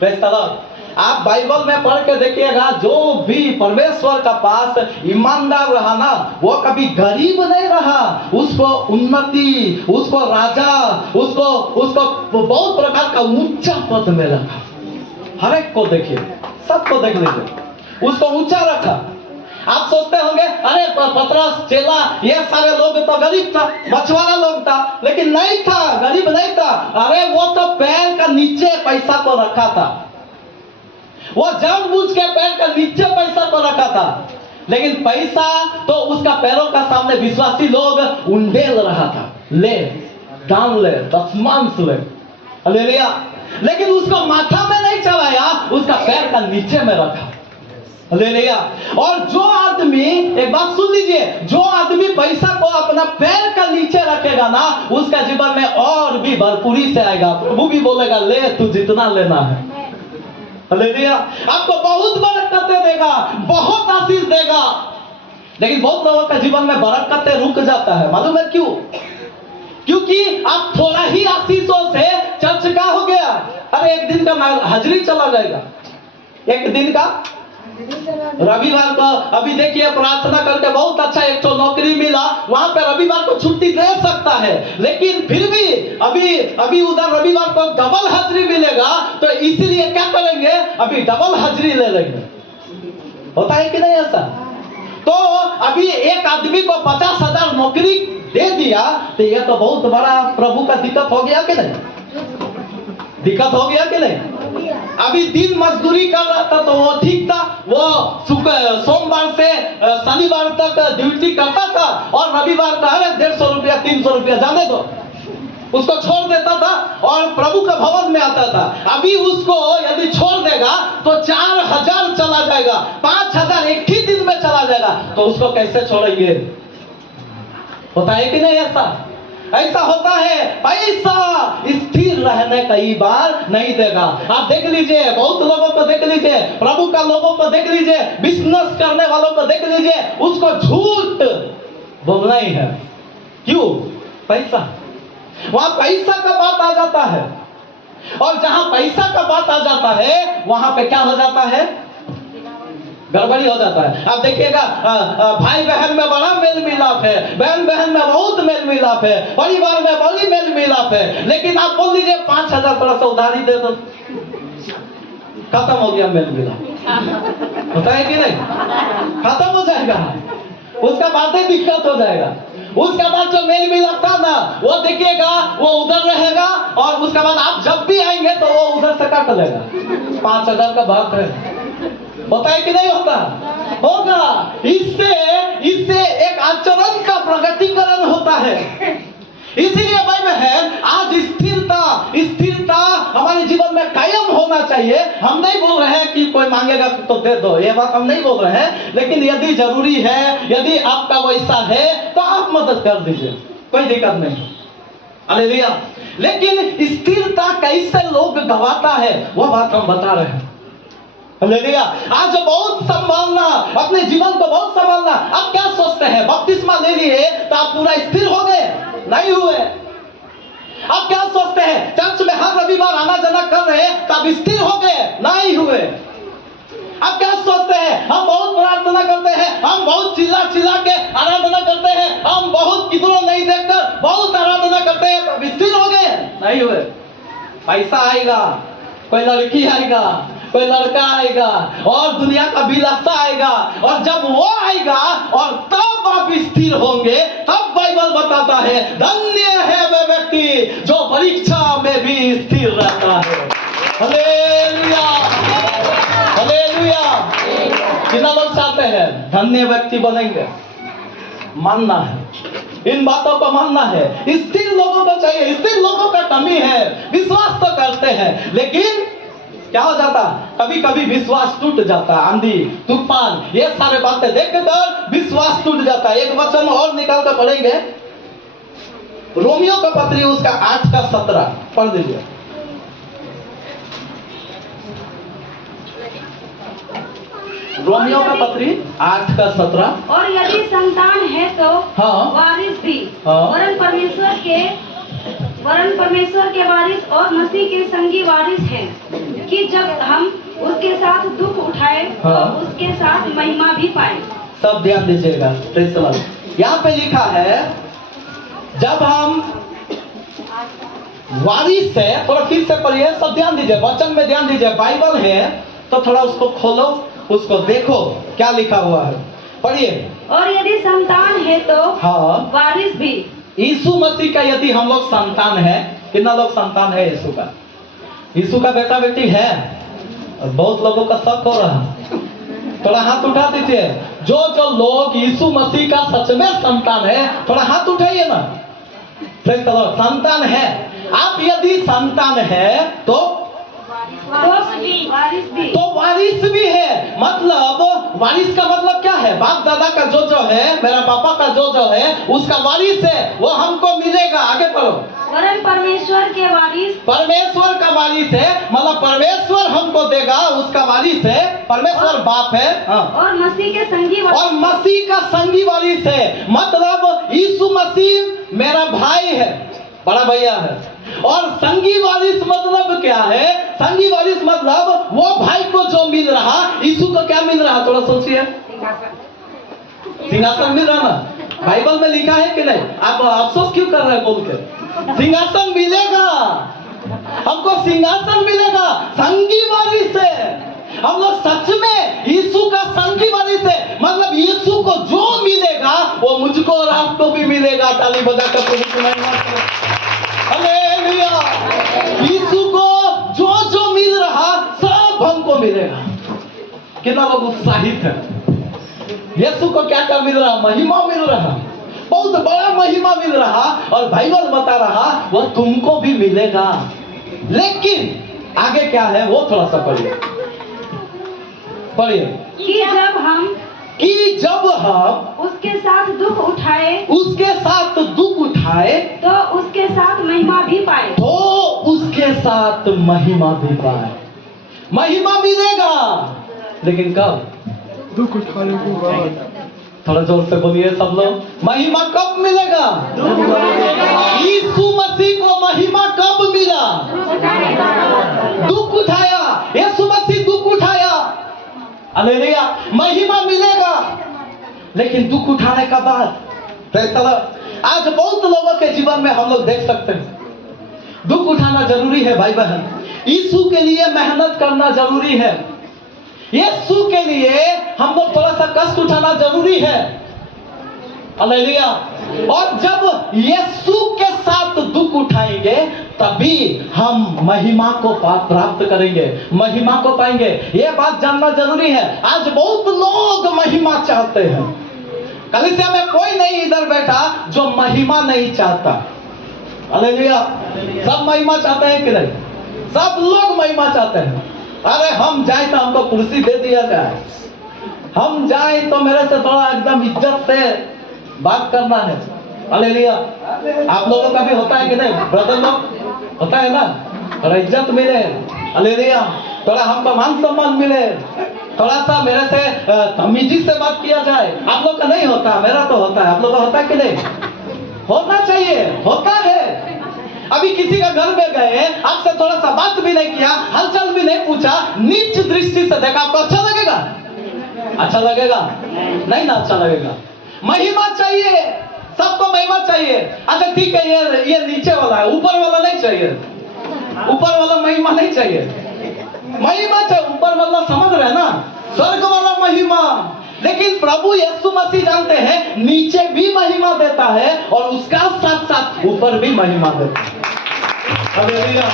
Praise the Lord. आप बाइबल में पढ़ के देखिएगा, जो भी परमेश्वर का पास ईमानदार रहा ना, वो कभी गरीब नहीं रहा। उसको उन्नति, उसको राजा, उसको बहुत प्रकार का ऊंचा पद में रखा। हर एक को देखिए, सबको देख लीजिए, उसको ऊंचा रखा। आप सोचते होंगे अरे पतरस, चेला, ये सारे लोग तो गरीब था, मछुआरा लोग था, लेकिन नहीं था, गरीब नहीं था। अरे वो तो पैर का नीचे पैसा को रखा था। वो जानबूझ के पैर का नीचे पैसा को रखा था, लेकिन पैसा तो उसका पैरों का सामने विश्वासी लोग उंडेल रहा था, ले, दान ले, दशमांश ले। हालेलुया। लेकिन उसको माथा में नहीं चढ़ाया, उसका पैर का नीचे में रखा। हालेलुया। और जो आदमी, एक बात सुन लीजिए, जो आदमी पैसा को अपना पैर का नीचे रखेगा ना, उसका जीवन में और भी भरपूरी से आएगा। प्रभु भी बोलेगा, ले, तू जितना लेना है। हालेलुया। आपको बहुत बरकतें देगा, बहुत आशीष देगा। लेकिन बहुत लोगों का जीवन में बरकतें रुक जाता है। मालूम है क्यों? क्योंकि आप थोड़ा ही आशीषों से चर्च का हो गया। अरे एक दिन का हाजिरी चला जाएगा, एक दिन का। रविवार को अभी देखिए, प्रार्थना करके बहुत अच्छा एक तो नौकरी मिला, वहां पे रविवार को छुट्टी ले सकता है, लेकिन फिर भी अभी उधर रविवार को डबल हाजिरी मिलेगा, तो इसीलिए क्या करेंगे, अभी डबल हाजिरी ले लेंगे। होता है कि नहीं ऐसा? तो अभी एक आदमी को 50,000 नौकरी दे दिया, तो यह तो बहुत बड़ा प्रभु का दिक्कत हो गया कि नहीं? दिक्कत हो गया कि नहीं? अभी दिन मजदूरी कर रहा था तो वो ठीक था, वो सोमवार से शनिवार तक ड्यूटी करता था, और रविवार का 150 रुपया 300 रुपया जाने दो, उसको छोड़ देता था और प्रभु का भवन में आता था। अभी उसको यदि छोड़ देगा तो 4,000 चला जाएगा, 5,000 एक ही दिन में चला जाएगा, तो उसको कैसे छोड़ेंगे? होता है कि नहीं ऐसा? ऐसा होता है। पैसा स्थिर रहने कई बार नहीं देगा। आप देख लीजिए, बहुत लोगों को देख लीजिए, प्रभु का लोगों को देख लीजिए, बिजनेस करने वालों को देख लीजिए, उसको झूठ बोलना ही है। क्यों? पैसा। वहां पैसा का बात आ जाता है, और जहां पैसा का बात आ जाता है, वहां पे क्या हो जाता है? गड़बड़ी हो जाता है। आप देखिएगा, भाई बहन में बड़ा मेल मिलाप है, बहन बहन में बहुत मेल मिलाप है, परिवार में बड़ी मेल मिलाप है, लेकिन आप बोल दीजिए 5,000 थोड़ा सा उधारी दे दो, खत्म हो गया मेल मिलाप। होता है कि नहीं? खत्म हो जाएगा, उसका बाद दिक्कत हो जाएगा। उसके बाद जो मेल मिलाप था ना, वो देखिएगा, वो उधर रहेगा, और उसके बाद आप जब भी आएंगे तो वो उधर से काट लेगा। 5,000 का बात है। होता है कि नहीं होता? होगा। इससे एक आचरण का प्रगटीकरण होता है। इसीलिए भाई बहन, आज स्थिरता हमारे जीवन में कायम होना चाहिए। हम नहीं बोल रहे हैं कि कोई मांगेगा तो दे दो, ये बात हम नहीं बोल रहे हैं, लेकिन यदि जरूरी है, यदि आपका वैसा है, तो आप मदद कर दीजिए, कोई दिक्कत नहीं। हालेलुया। लेकिन स्थिरता कैसे लोग गवाता है, वो बात हम बता रहे हैं। हालेलुया। आज बहुत संभालना, अपने जीवन को बहुत संभालना। आप क्या सोचते हैं, बपतिस्मा ले लिए तो आप पूरा स्थिर हो गए? नहीं हुए। आप क्या सोचते हैं, चर्च में हर रविवार आना जाना कर रहे हैं तो आप स्थिर हो गए? नहीं हुए। आप क्या सोचते हैं, हम बहुत प्रार्थना करते हैं, हम बहुत चिल्ला के आराधना करते हैं, हम बहुत कितनों नहीं देखकर बहुत आराधना करते हैं, तो स्थिर हो गए? नहीं हुए। पैसा आएगा, कोई लड़की आएगा, कोई लड़का आएगा, और दुनिया का विलासा आएगा, और जब वो आएगा और तब आप स्थिर होंगे। तब बाइबल बताता है, धन्य है वह व्यक्ति जो परीक्षा में भी स्थिर रहता है। Hallelujah, hallelujah. कितना लोग चाहते हैं धन्य व्यक्ति बनेंगे? मानना है, इन बातों को मानना है। स्थिर लोगों को चाहिए, स्थिर लोगों का कमी है। विश्वास तो करते हैं, लेकिन क्या हो जाता, कभी कभी विश्वास टूट जाता। आंधी तूफान ये सारे बातें देखकर विश्वास टूट जाता है। एक वचन और निकाल कर पढ़ेंगे, रोमियो का पत्री उसका 8 का 17 पढ़ दीजिए। रोमियो का पत्री 8:17। और यदि संतान है तो हाँ। वारिस भी, हाँ। वरन परमेश्वर के वारिस और मसीह के संगी वारिस हैं, कि जब हम उसके साथ दुख उठाए तो हाँ। उसके साथ महिमा भी पाए। सब ध्यान दीजिएगा। Praise the Lord. यहाँ पे लिखा है जब हम वारिस है, थोड़ा फिर से पढ़िए, सब ध्यान दीजिए, वचन में ध्यान दीजिए। बाइबल है तो थोड़ा उसको खोलो, उसको देखो क्या लिखा हुआ है, पढ़िए। और यदि संतान है तो हाँ, वारिस भी। यीशु मसीह का यदि हम लोग संतान है, कितना लोग संतान है यीशु का? यीशु का बेटा बेटी है? बहुत लोगों का शक हो रहा है, थोड़ा हाथ उठा दीजिए। जो जो लोग यीशु मसीह का सच में संतान है, थोड़ा हाथ उठाइए ना। Praise the Lord. संतान है, आप यदि संतान है तो वारिस भी है। मतलब वारिस का मतलब क्या है? बाप दादा का जो है, मेरा पापा का जो है, उसका वारिस है, वो हमको मिलेगा। आगे पढ़ो। वरन परमेश्वर के वारिस, परमेश्वर का वारिस है, मतलब परमेश्वर हमको देगा, उसका वारिस है। परमेश्वर बाप है। हाँ। और मसीह के संगी वारिस, और मसीह का संगी वारिस है। मतलब यीशु मसीह मेरा भाई है, बड़ा भैया है। और संगी वारिस मतलब क्या है? संगी वारिस मतलब वो भाई को जो मिल रहा, यीशु को क्या मिल रहा? थोड़ा सोचिए। सिंहासन मिल रहा ना? बाइबल में लिखा है कि नहीं? आप अफसोस क्यों कर रहे हैं बोल के? सिंहासन मिलेगा, हमको सिंहासन मिलेगा। संगी वारिस है हम लोग, सच में यीशु का संगी वारिस है। मतलब यीशु को जो मिलेगा वो मुझको और आपको भी मिलेगा। ताली बजाकर प्रभु की महिमा करें। हालेलुया। यीशु को जो जो मिल रहा सब हमको मिलेगा। कितना लोग उत्साहित है? यीशु को क्या क्या मिल रहा? महिमा मिल रहा, बहुत बड़ा महिमा मिल रहा। और बाइबल बता रहा वो तुमको भी मिलेगा। लेकिन आगे क्या है वो थोड़ा सा पढ़िए, पढ़िए। कि जब हम उसके साथ दुख उठाए तो उसके साथ महिमा भी पाए। तो उसके साथ महिमा भी पाए। महिमा मिलेगा, लेकिन कब? दुख उठाने के बाद। थोड़ा जोर से बोलिए सब लोग। महिमा कब मिलेगा? यीशु मसीह को महिमा कब मिला? दुख उठाया, यीशु मसीह दुख उठाया। हालेलुया। महिमा मिलेगा, लेकिन दुख उठाने का बाद। Praise the Lord. आज बहुत लोगों के जीवन में हम लोग देख सकते हैं दुख उठाना जरूरी है भाई बहन। यीशु के लिए मेहनत करना जरूरी है। यीशु के लिए हम लोग थोड़ा सा कष्ट उठाना जरूरी है। हालेलुया। और जब यीशु के साथ दुख उठाएंगे तभी हम महिमा को प्राप्त करेंगे, महिमा को पाएंगे। ये बात जानना जरूरी है। आज बहुत लोग महिमा चाहते हैं। कलीसिया में कोई नहीं इधर बैठा जो महिमा नहीं चाहता। हालेलुया। सब महिमा चाहते हैं कि नहीं? सब लोग महिमा चाहते हैं। अरे हम जाए तो हमको कुर्सी दे दिया जाए, हम जाए तो मेरे से थोड़ा एकदम इज्जत से बात करना है। हालेलुया। आप लोगों का भी होता है कि नहीं ब्रदर लोग? होता है ना? थोड़ा इज्जत मिले। हालेलुया। थोड़ा हमको मान सम्मान मिले, थोड़ा सा मेरे से तमीजी से बात किया जाए। आप लोग का नहीं होता, मेरा तो होता है। आप लोग का होता है कि नहीं? होना चाहिए, होता है। अभी किसी का घर में गए, आपसे थोड़ा सा बात भी नहीं किया, हलचल भी नहीं पूछा, नीच दृष्टि से देखा, आपको अच्छा लगेगा? अच्छा लगेगा? नहीं ना अच्छा लगेगा। महिमा चाहिए, सबको महिमा चाहिए। अच्छा ठीक है, ये नीचे वाला है, ऊपर वाला नहीं चाहिए। ऊपर वाला महिमा नहीं चाहिए। महिमा चाहिए, ऊपर वाला समझ रहे ना, स्वर्ग वाला महिमा। लेकिन प्रभु यीशु मसीह जानते हैं नीचे भी महिमा देता है और उसका साथ साथ ऊपर भी महिमा देता है। हालेलुया।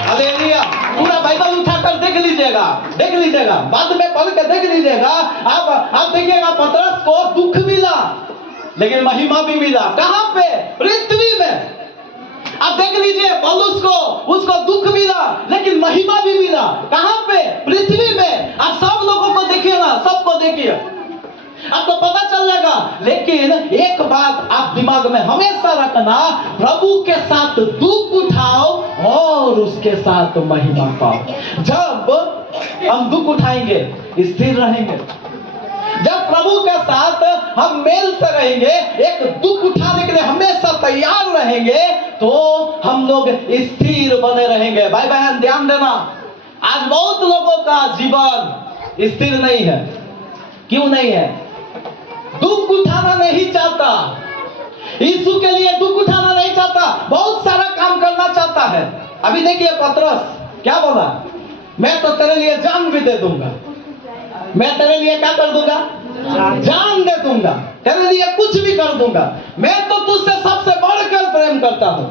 हालेलुया। पूरा बाइबल उठाकर देख लीजिएगा, देख लीजिएगा, बाद में पढ़ के देख लीजिएगा। आप देखिएगा पतरस को दुख मिला लेकिन महिमा भी मिला। कहां पे? पृथ्वी में। आप देख लीजिए पौलुस को, उसको दुख मिला लेकिन महिमा भी मिला। कहां पे? पृथ्वी में। आप सब लोगों को देखिए ना, सबको देखिए, आपको पता चल जाएगा। लेकिन एक बात आप दिमाग में हमेशा रखना, प्रभु के साथ दुख उठाओ और उसके साथ महिमा पाओ। जब हम दुख उठाएंगे, स्थिर रहेंगे। जब प्रभु के साथ हम मेल से रहेंगे, एक दुख उठाने के लिए हमेशा तैयार रहेंगे, तो हम लोग स्थिर बने रहेंगे। भाई बहन ध्यान देना, आज बहुत लोगों का जीवन स्थिर नहीं है। क्यों नहीं है? दुख उठाना नहीं चाहता, यीशु के लिए दुख उठाना नहीं चाहता, बहुत सारा काम करना चाहता है। अभी देखिए पतरस क्या बोला, मैं तो तेरे लिए जान भी दे दूंगा, मैं तेरे लिए क्या कर दूंगा, जान दे दूंगा, तेरे लिए कुछ भी कर दूंगा, मैं तो तुझसे सबसे बढ़कर प्रेम करता हूं।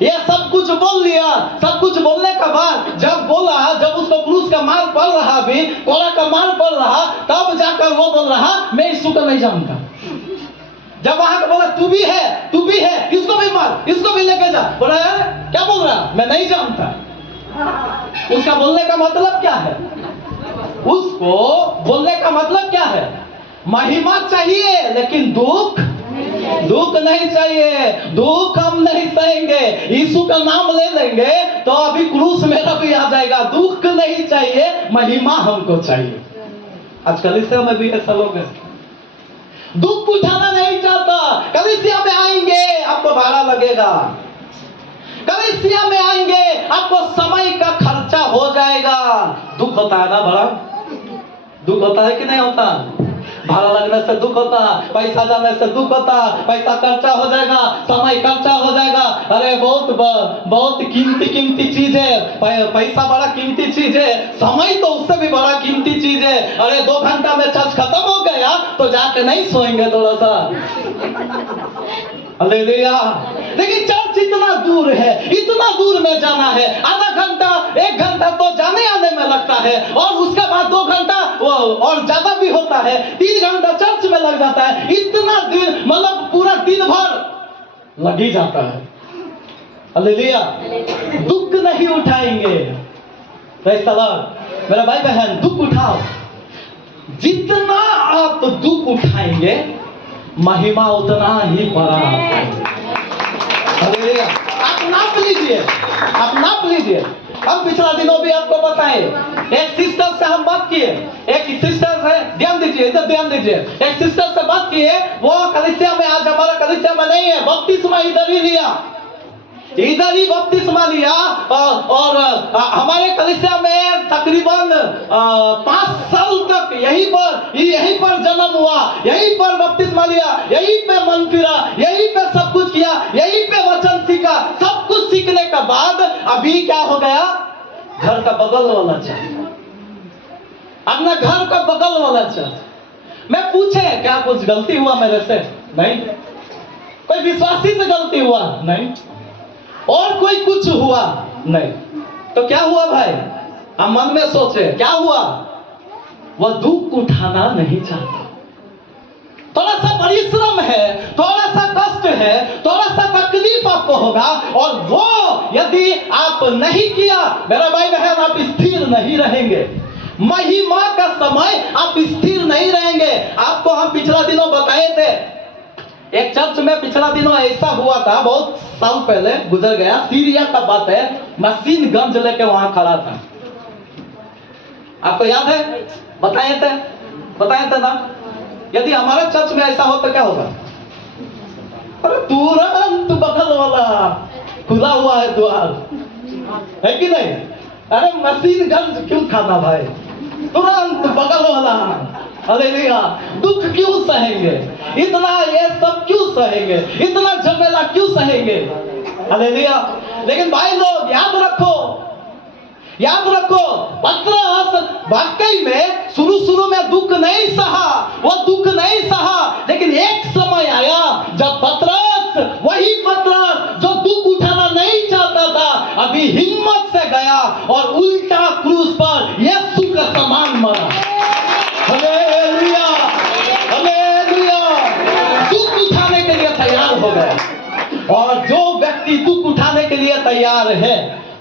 ये सब कुछ बोल लिया। सब कुछ बोलने के बाद जब बोला, जब उसको क्रूस का मार पड़ रहा, भी कोड़ा का मार पड़ रहा, तब जाकर वो बोल रहा मैं यीशु को नहीं जानता। जब वहां का बोला तू भी है, इसको भी मार, इसको भी लेके जा, बोला यार क्या बोल रहा, मैं नहीं जानता। उसका बोलने का मतलब क्या है? उसको बोलने का मतलब क्या है? महिमा चाहिए लेकिन दुख नहीं चाहिए। दुख हम नहीं सहेंगे, यीशु का नाम ले लेंगे तो अभी क्रूस मेरा भी आ जाएगा। दुख नहीं चाहिए, महिमा हमको चाहिए। आजकल इस में भी ऐसा लोग हैं, दुख उठाना नहीं चाहता। कलीसिया में आएंगे आपको भाड़ा लगेगा, कलीसिया में आएंगे आपको समय का खर्चा हो जाएगा। दुख होता है ना बड़ा, दुख होता है कि नहीं होता? भाड़ा लगने से दुख होता, पैसा जाने से दुख होता, पैसा खर्चा हो जाएगा, समय खर्चा हो जाएगा। अरे बहुत कीमती चीज है, पैसा बड़ा कीमती चीज है, समय तो उससे भी बड़ा कीमती चीज है। अरे 2 घंटा में चर्च खत्म हो गया तो जाके नहीं सोएंगे थोड़ा सा, हालेलुया। लेकिन चर्च इतना दूर है, इतना दूर में जाना है, आधा घंटा 1 घंटा तो जाने आने में लगता है, और उसके बाद 2 घंटा और ज्यादा भी होता है, 3 घंटा चर्च में लग जाता है। इतना दिन, मतलब पूरा दिन भर लग ही जाता है। हालेलुया। दुख नहीं उठाएंगे। Praise the Lord. मेरा भाई बहन, दुख उठाओ। जितना आप दुख उठाएंगे महिमा उतना ही बड़ा है। हालेलुया। आप नाप लीजिए। हम पिछला दिनों भी आपको बताए, एक सिस्टर से हम बात किए, एक सिस्टर से ध्यान दीजिए, इधर ध्यान दीजिए। एक सिस्टर से बात किए, वो कलीसिया में, आज हमारा कलीसिया में नहीं है, बपतिस्मा इधर ही लिया, इधर ही बपतिस्मा लिया। और हमारे कलीसिया में तकरीबन 5 साल तक यहीं पर जन्म हुआ, यहीं पर बपतिस्मा लिया, यहीं पे मन फिरा, यहीं पे सब कुछ किया, यहीं पे वचन सीखा। सब कुछ सीखने के बाद अभी क्या हो गया, घर का बगल वाला चर्च, अपना घर का बगल वाला चर्च। मैं पूछे क्या कुछ गलती हुआ मेरे से? नहीं। कोई विश्वासी से गलती हुआ? नहीं। और कोई कुछ हुआ? नहीं। तो क्या हुआ भाई? हम मन में सोचे क्या हुआ? वह दुख उठाना नहीं चाहता। थोड़ा सा परिश्रम है, थोड़ा सा कष्ट है, थोड़ा सा तकलीफ आपको होगा, और वो यदि आप नहीं किया, मेरा भाई बहन, आप स्थिर नहीं रहेंगे। महिमा का समय आप स्थिर नहीं रहेंगे। आपको हम पिछला दिनों बताए थे, एक चर्च में पिछला दिनों ऐसा हुआ था, बहुत साल पहले गुजर गया, सीरिया का बात है, मशीन गन लेके वहां खड़ा था। आपको याद है? बताए थे ना? यदि हमारे चर्च में ऐसा हो तो क्या होगा? अरे तुरंत बगल वाला खुला हुआ है द्वार, है कि नहीं? अरे मशीन गन क्यों खाना भाई, तुरंत बगल वाला। हालेलुया। दुख क्यों सहेंगे? इतना ये सब क्यों सहेंगे? इतना झमेला क्यों सहेंगे? हालेलुया। लेकिन भाई लोग याद रखो, पतरस वाकई में शुरू में दुख नहीं सहा, लेकिन एक समय आया जब वही पतरस जो दुख उठाना नहीं चाहता था, अभी हिम्मत से गया और उल्टा क्रूस पर यीशु का समान मरा। हालेलुया। दुख उठाने के लिए तैयार हो गया। और जो व्यक्ति दुख उठाने के लिए तैयार है,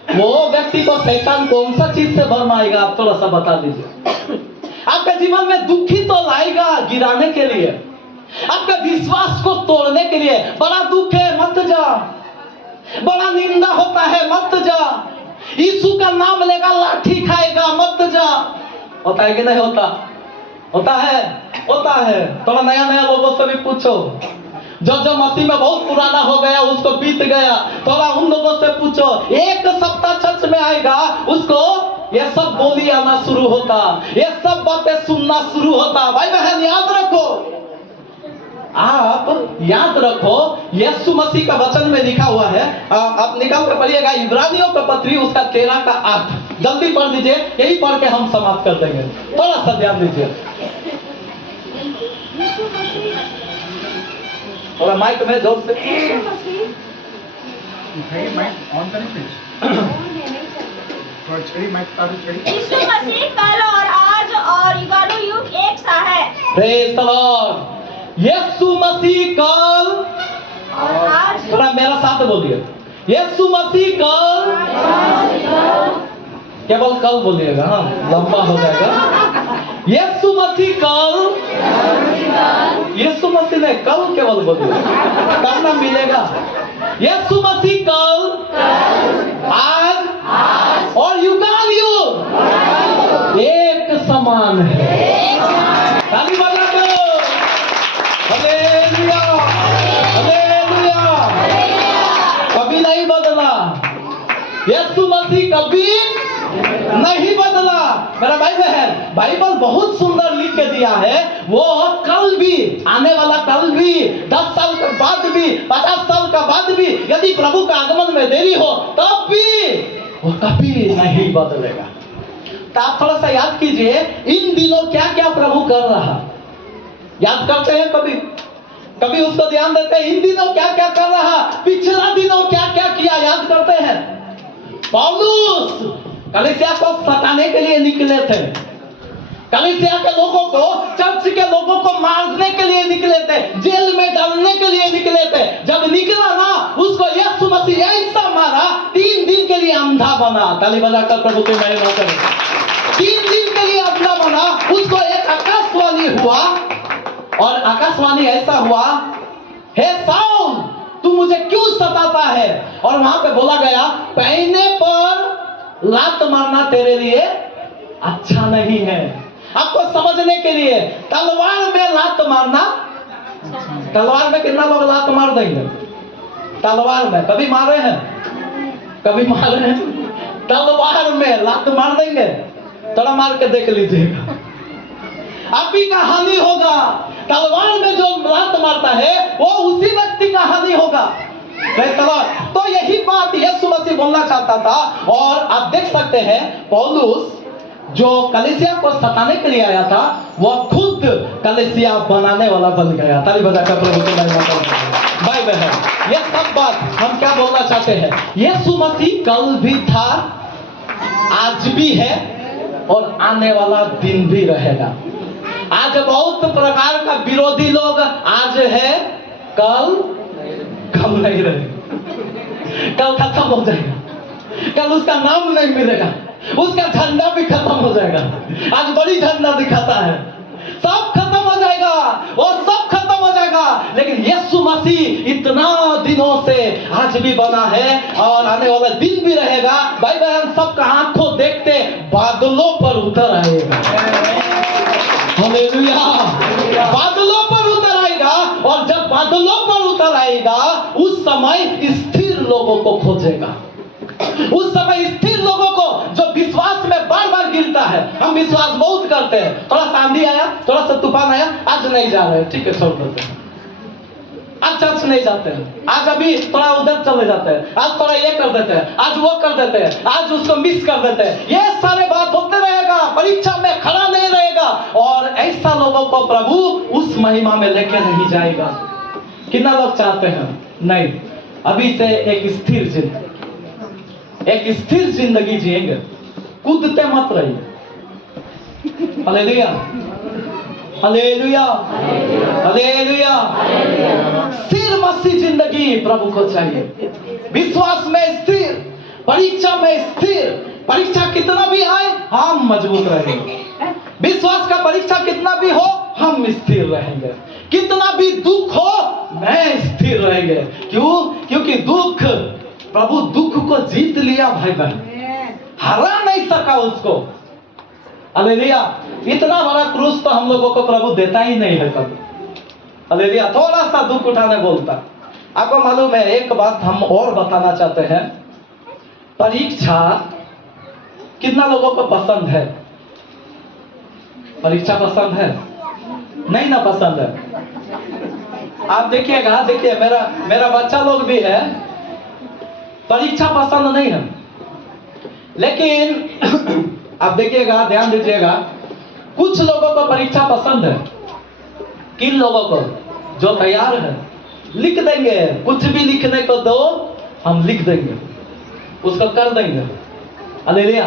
वो व्यक्ति को शैतान कौन सा चीज से भरमाएगा? आप थोड़ा सा बता दीजिए। आपके जीवन में दुखी तो लाएगा गिराने के लिए, आपका विश्वास को तोड़ने के लिए। बड़ा दुख है मत जा, बड़ा निंदा होता है मत जा, यीशु का नाम लेगा लाठी खाएगा मत जा, होता है कि नहीं होता? होता है, होता है। थोड़ा नया नया लोगों से भी पूछो, जो मसीह में बहुत पुराना हो गया, उसको बीत गया, थोड़ा उन लोगों से पूछो, एक सप्ताह चर्च में आएगा, उसको ये सब बोली आना शुरू होता, ये सब बातें सुनना शुरू होता। भाई बहन याद रखो, आप याद रखो, यीशु मसीह का वचन में लिखा हुआ है, आप निकाल कर पढ़िएगा, इब्रानियों का पत्री उसका 13 का 8, जल्दी पढ़ लीजिए, यही पढ़ के हम समाप्त कर देंगे। थोड़ा सा ध्यान दीजिए, यीशु मसीह थोड़ा माइक में जोर से। यीशु मसीह माइक ऑन करें प्लीज। थोड़ा छड़ी माइक चालू करिए। यीशु मसीह कल और आज और युगानुयुग एक सा है। Praise the lord. यीशु मसीह कल और आज थोड़ा मेरा साथ बोलिए, यीशु मसीह कल, केवल कल बोलिएगा, हाँ लंबा हो जाएगा। यीशु मसीह कल, यीशु मसीह ने कल केवल बोलिए, तब ना मिलेगा। यीशु मसीह कल, आज और युगानुयुग एक समान है। ताली बजा दो। Hallelujah, hallelujah. कभी नहीं बदला, यीशु मसीह कभी नहीं बदला। मेरा भाई बहन, बाइबल बहुत सुंदर लिख के दिया है, वो कल भी, आने वाला कल भी, 10 साल के बाद भी, 50 साल का बाद भी, यदि प्रभु का आगमन में देरी हो तब भी वो कभी नहीं बदलेगा। तो आप थोड़ा सा याद कीजिए, इन दिनों क्या क्या प्रभु कर रहा, याद करते हैं कभी? कभी उसको ध्यान देते हैं, इन दिनों क्या क्या कर रहा, पिछला दिनों क्या क्या किया, याद करते हैं? पौलुस कलीसिया को सताने के लिए निकले थे, कलीसिया के लोगों को, चर्च के लोगों को मारने के लिए निकले थे, जेल में डालने के लिए निकले थे। जब निकला ना, उसको यीशु मसीह ऐसा मारा, 3 दिन के लिए अंधा बना। ताली बजाकर प्रभु की महिमा करें। 3 दिन के लिए अंधा बना, उसको एक आकाशवाणी हुआ, और आकाशवाणी ऐसा हुआ, हे साउल तू मुझे क्यों सताता है? और वहां पे बोला गया, पहने पर लात मारना तेरे लिए अच्छा नहीं है। आपको समझने के लिए, तलवार में लात मारना, तलवार में कितना लोग लात मार देंगे? तलवार में कभी मारे हैं? कभी मारे हैं? तलवार में लात मार देंगे? थोड़ा मार के देख लीजिएगा, आप ही का हानि होगा। तलवार में जो लात मारता है वो उसी व्यक्ति का हानि होगा। तो यही बात यीशु मसीह बोलना चाहता था। और आप देख सकते हैं, पौलुस जो कलीसिया को सताने के लिए आया था, वह खुद कलीसिया बनाने वाला बन गया। ताली बजाकर प्रभु की महिमा करें। भाई बहन, ये सब बात हम क्या बोलना चाहते हैं? यीशु मसीह कल भी था, आज भी है, और आने वाला दिन भी रहेगा। आज बहुत प्रकार का विरोधी लोग आज है, कल नहीं रहेगा, कल खत्म हो जाएगा, कल उसका नाम नहीं मिलेगा, उसका झंडा भी खत्म हो जाएगा। आज बड़ी झंडा दिखाता है, सब खत्म हो जाएगा, और सब खत्म हो जाएगा। लेकिन यीशु मसीह इतना दिनों से आज भी बना है, और आने वाला दिन भी रहेगा। भाई बहन, सबका आंखों देखते बादलों पर उतर आएगा। हालेलुया, बादलों पर उतर आएगा, और जब बादलों पर उतर आएगा, उस समय स्थिर लोगों को खोजेगा। उस समय स्थिर लोगों को, जो विश्वास में बार बार गिरता है। हम विश्वास बहुत करते हैं, थोड़ा सा आंधी आया, थोड़ा सा तूफान आया, आज नहीं जा रहे, ठीक है छोड़ देते हैं, आज चर्च नहीं जाते हैं, आज अभी थोड़ा उधर चले जाते हैं, आज थोड़ा ये कर देते हैं, आज वो कर देते हैं, आज उसको मिस कर देते हैं। ये सारे बात होते रहेगा, परीक्षा में खड़ा नहीं रहेगा, और ऐसा लोगों को प्रभु उस महिमा में लेके नहीं जाएगा। कितना लोग चाहते हैं? नहीं, अभी से एक स्थिर जिंदगी, एक स्थिर जिंदगी जिएंगे, कूदते मत रहिए। Hallelujah, hallelujah, hallelujah. स्थिर मसीह जिंदगी प्रभु को चाहिए, विश्वास में स्थिर, परीक्षा में स्थिर। परीक्षा कितना भी आए, हम मजबूत रहेंगे। विश्वास का परीक्षा कितना भी हो, हम स्थिर रहेंगे। कितना भी दुख हो, मैं स्थिर रहेंगे। क्यों? क्योंकि दुख, प्रभु दुख को जीत लिया भाई बहन, हरा नहीं सका उसको। हालेलुया। इतना बड़ा क्रूस तो हम लोगों को प्रभु देता ही नहीं है कभी। हालेलुया। थोड़ा सा दुख उठाने बोलता। आपको मालूम है, एक बात हम और बताना चाहते हैं, परीक्षा कितना लोगों को पसंद है? परीक्षा पसंद है? नहीं ना पसंद है। आप देखिएगा, देखिए मेरा बच्चा लोग भी है, परीक्षा पसंद नहीं है, लेकिन आप देखिएगा, ध्यान दीजिएगा, कुछ लोगों को परीक्षा पसंद है। किन लोगों को? जो तैयार है, लिख देंगे, कुछ भी लिखने को दो हम लिख देंगे, उसको कर देंगे। Hallelujah,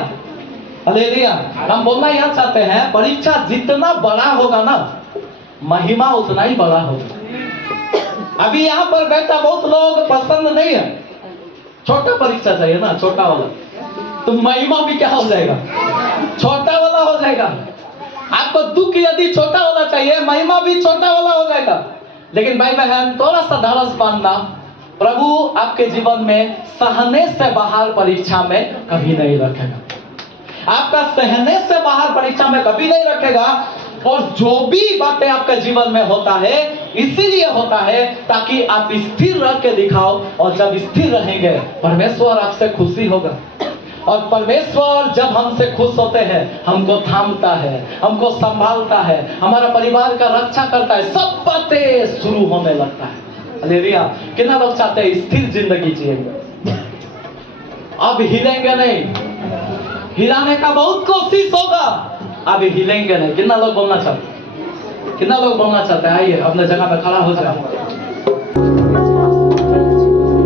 hallelujah. हम बोलना यह चाहते हैं, परीक्षा जितना बड़ा होगा ना, महिमा उतना ही बड़ा होगा। अभी यहाँ पर बैठा बहुत लोग पसंद नहीं है, छोटा परीक्षा चाहिए ना, छोटा वाला, तो महिमा भी क्या हो जाएगा? छोटा वाला हो जाएगा। आपको दुख यदि छोटा वाला चाहिए, महिमा भी छोटा वाला हो जाएगा। लेकिन भाई बहन, थोड़ा सा धैर्य बांधना, प्रभु आपके जीवन में सहने से बाहर परीक्षा में कभी नहीं रखेगा। आपका सहने से बाहर परीक्षा में कभी नहीं रखेगा। और जो भी बातें आपके जीवन में होता है, इसीलिए होता है ताकि आप स्थिर रह के दिखाओ। और जब स्थिर रहेंगे, परमेश्वर आपसे खुशी होगा। और परमेश्वर जब हमसे खुश होते हैं, हमको थामता है, हमको संभालता है, हमारा परिवार का रक्षा करता है, सब बातें शुरू होने लगता है। हालेलुया। कितना लोग चाहते हैं स्थिर जिंदगी जिएंगे? अब हिलेंगे नहीं, हिलाने का बहुत कोशिश होगा, अब हिलेंगे नहीं। कितना लोग बोलना चाहते हैं? कितना लोग बोलना चाहते हैं? आइए अपने जगह पे खड़ा हो जाए।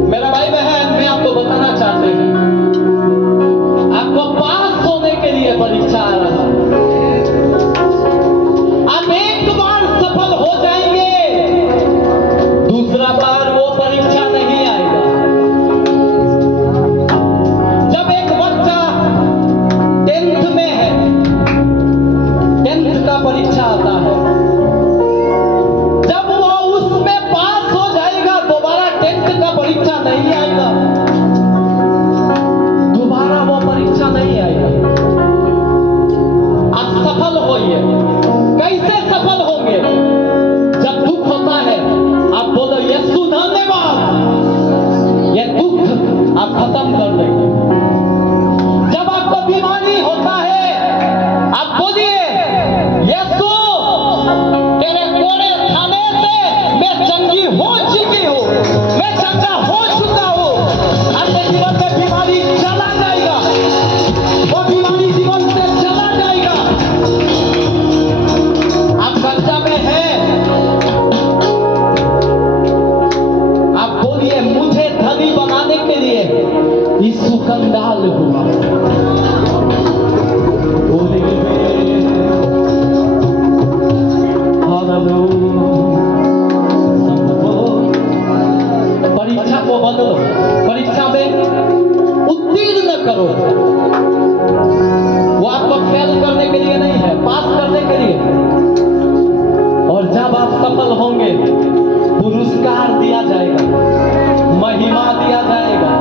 मेरा भाई बहन, मैं आपको बताना चाहते हैं, आपको पास होने के लिए परीक्षा आ रहा है। आप एक बार सफल हो जाएंगे, दूसरा बार वो परीक्षा नहीं आएगा। जब एक बच्चा 10th में है, 10th का परीक्षा आता है, जब वो उसमें पास हो जाएगा, दोबारा 10th का परीक्षा नहीं आएगा, दोबारा वो परीक्षा नहीं आएगा। आप सफल होइए। कैसे सफल होंगे? जब दुख होता है, आप बोलो यीशु धन्यवाद, ये दुख आप खत्म कर देंगे। जब आपको बीमारी होता है, आप बोलिए यीशु, तेरे कोड़े खाने से मैं चंगी हो चुकी हूँ, मैं चंगा हो चुका हूँ। आपके जीवन में बीमारी चला जाएगा, वो बीमारी जीवन से चला जाएगा। आप कर्जा में हैं, आप बोलिए मुझे धनी बनाने के लिए यीशु कंगाल हुआ। परीक्षा को बदलो, परीक्षा में उत्तीर्ण करो। वो आपको फेल करने के लिए नहीं है, पास करने के लिए। और जब आप सफल होंगे, पुरस्कार दिया जाएगा, महिमा दिया जाएगा,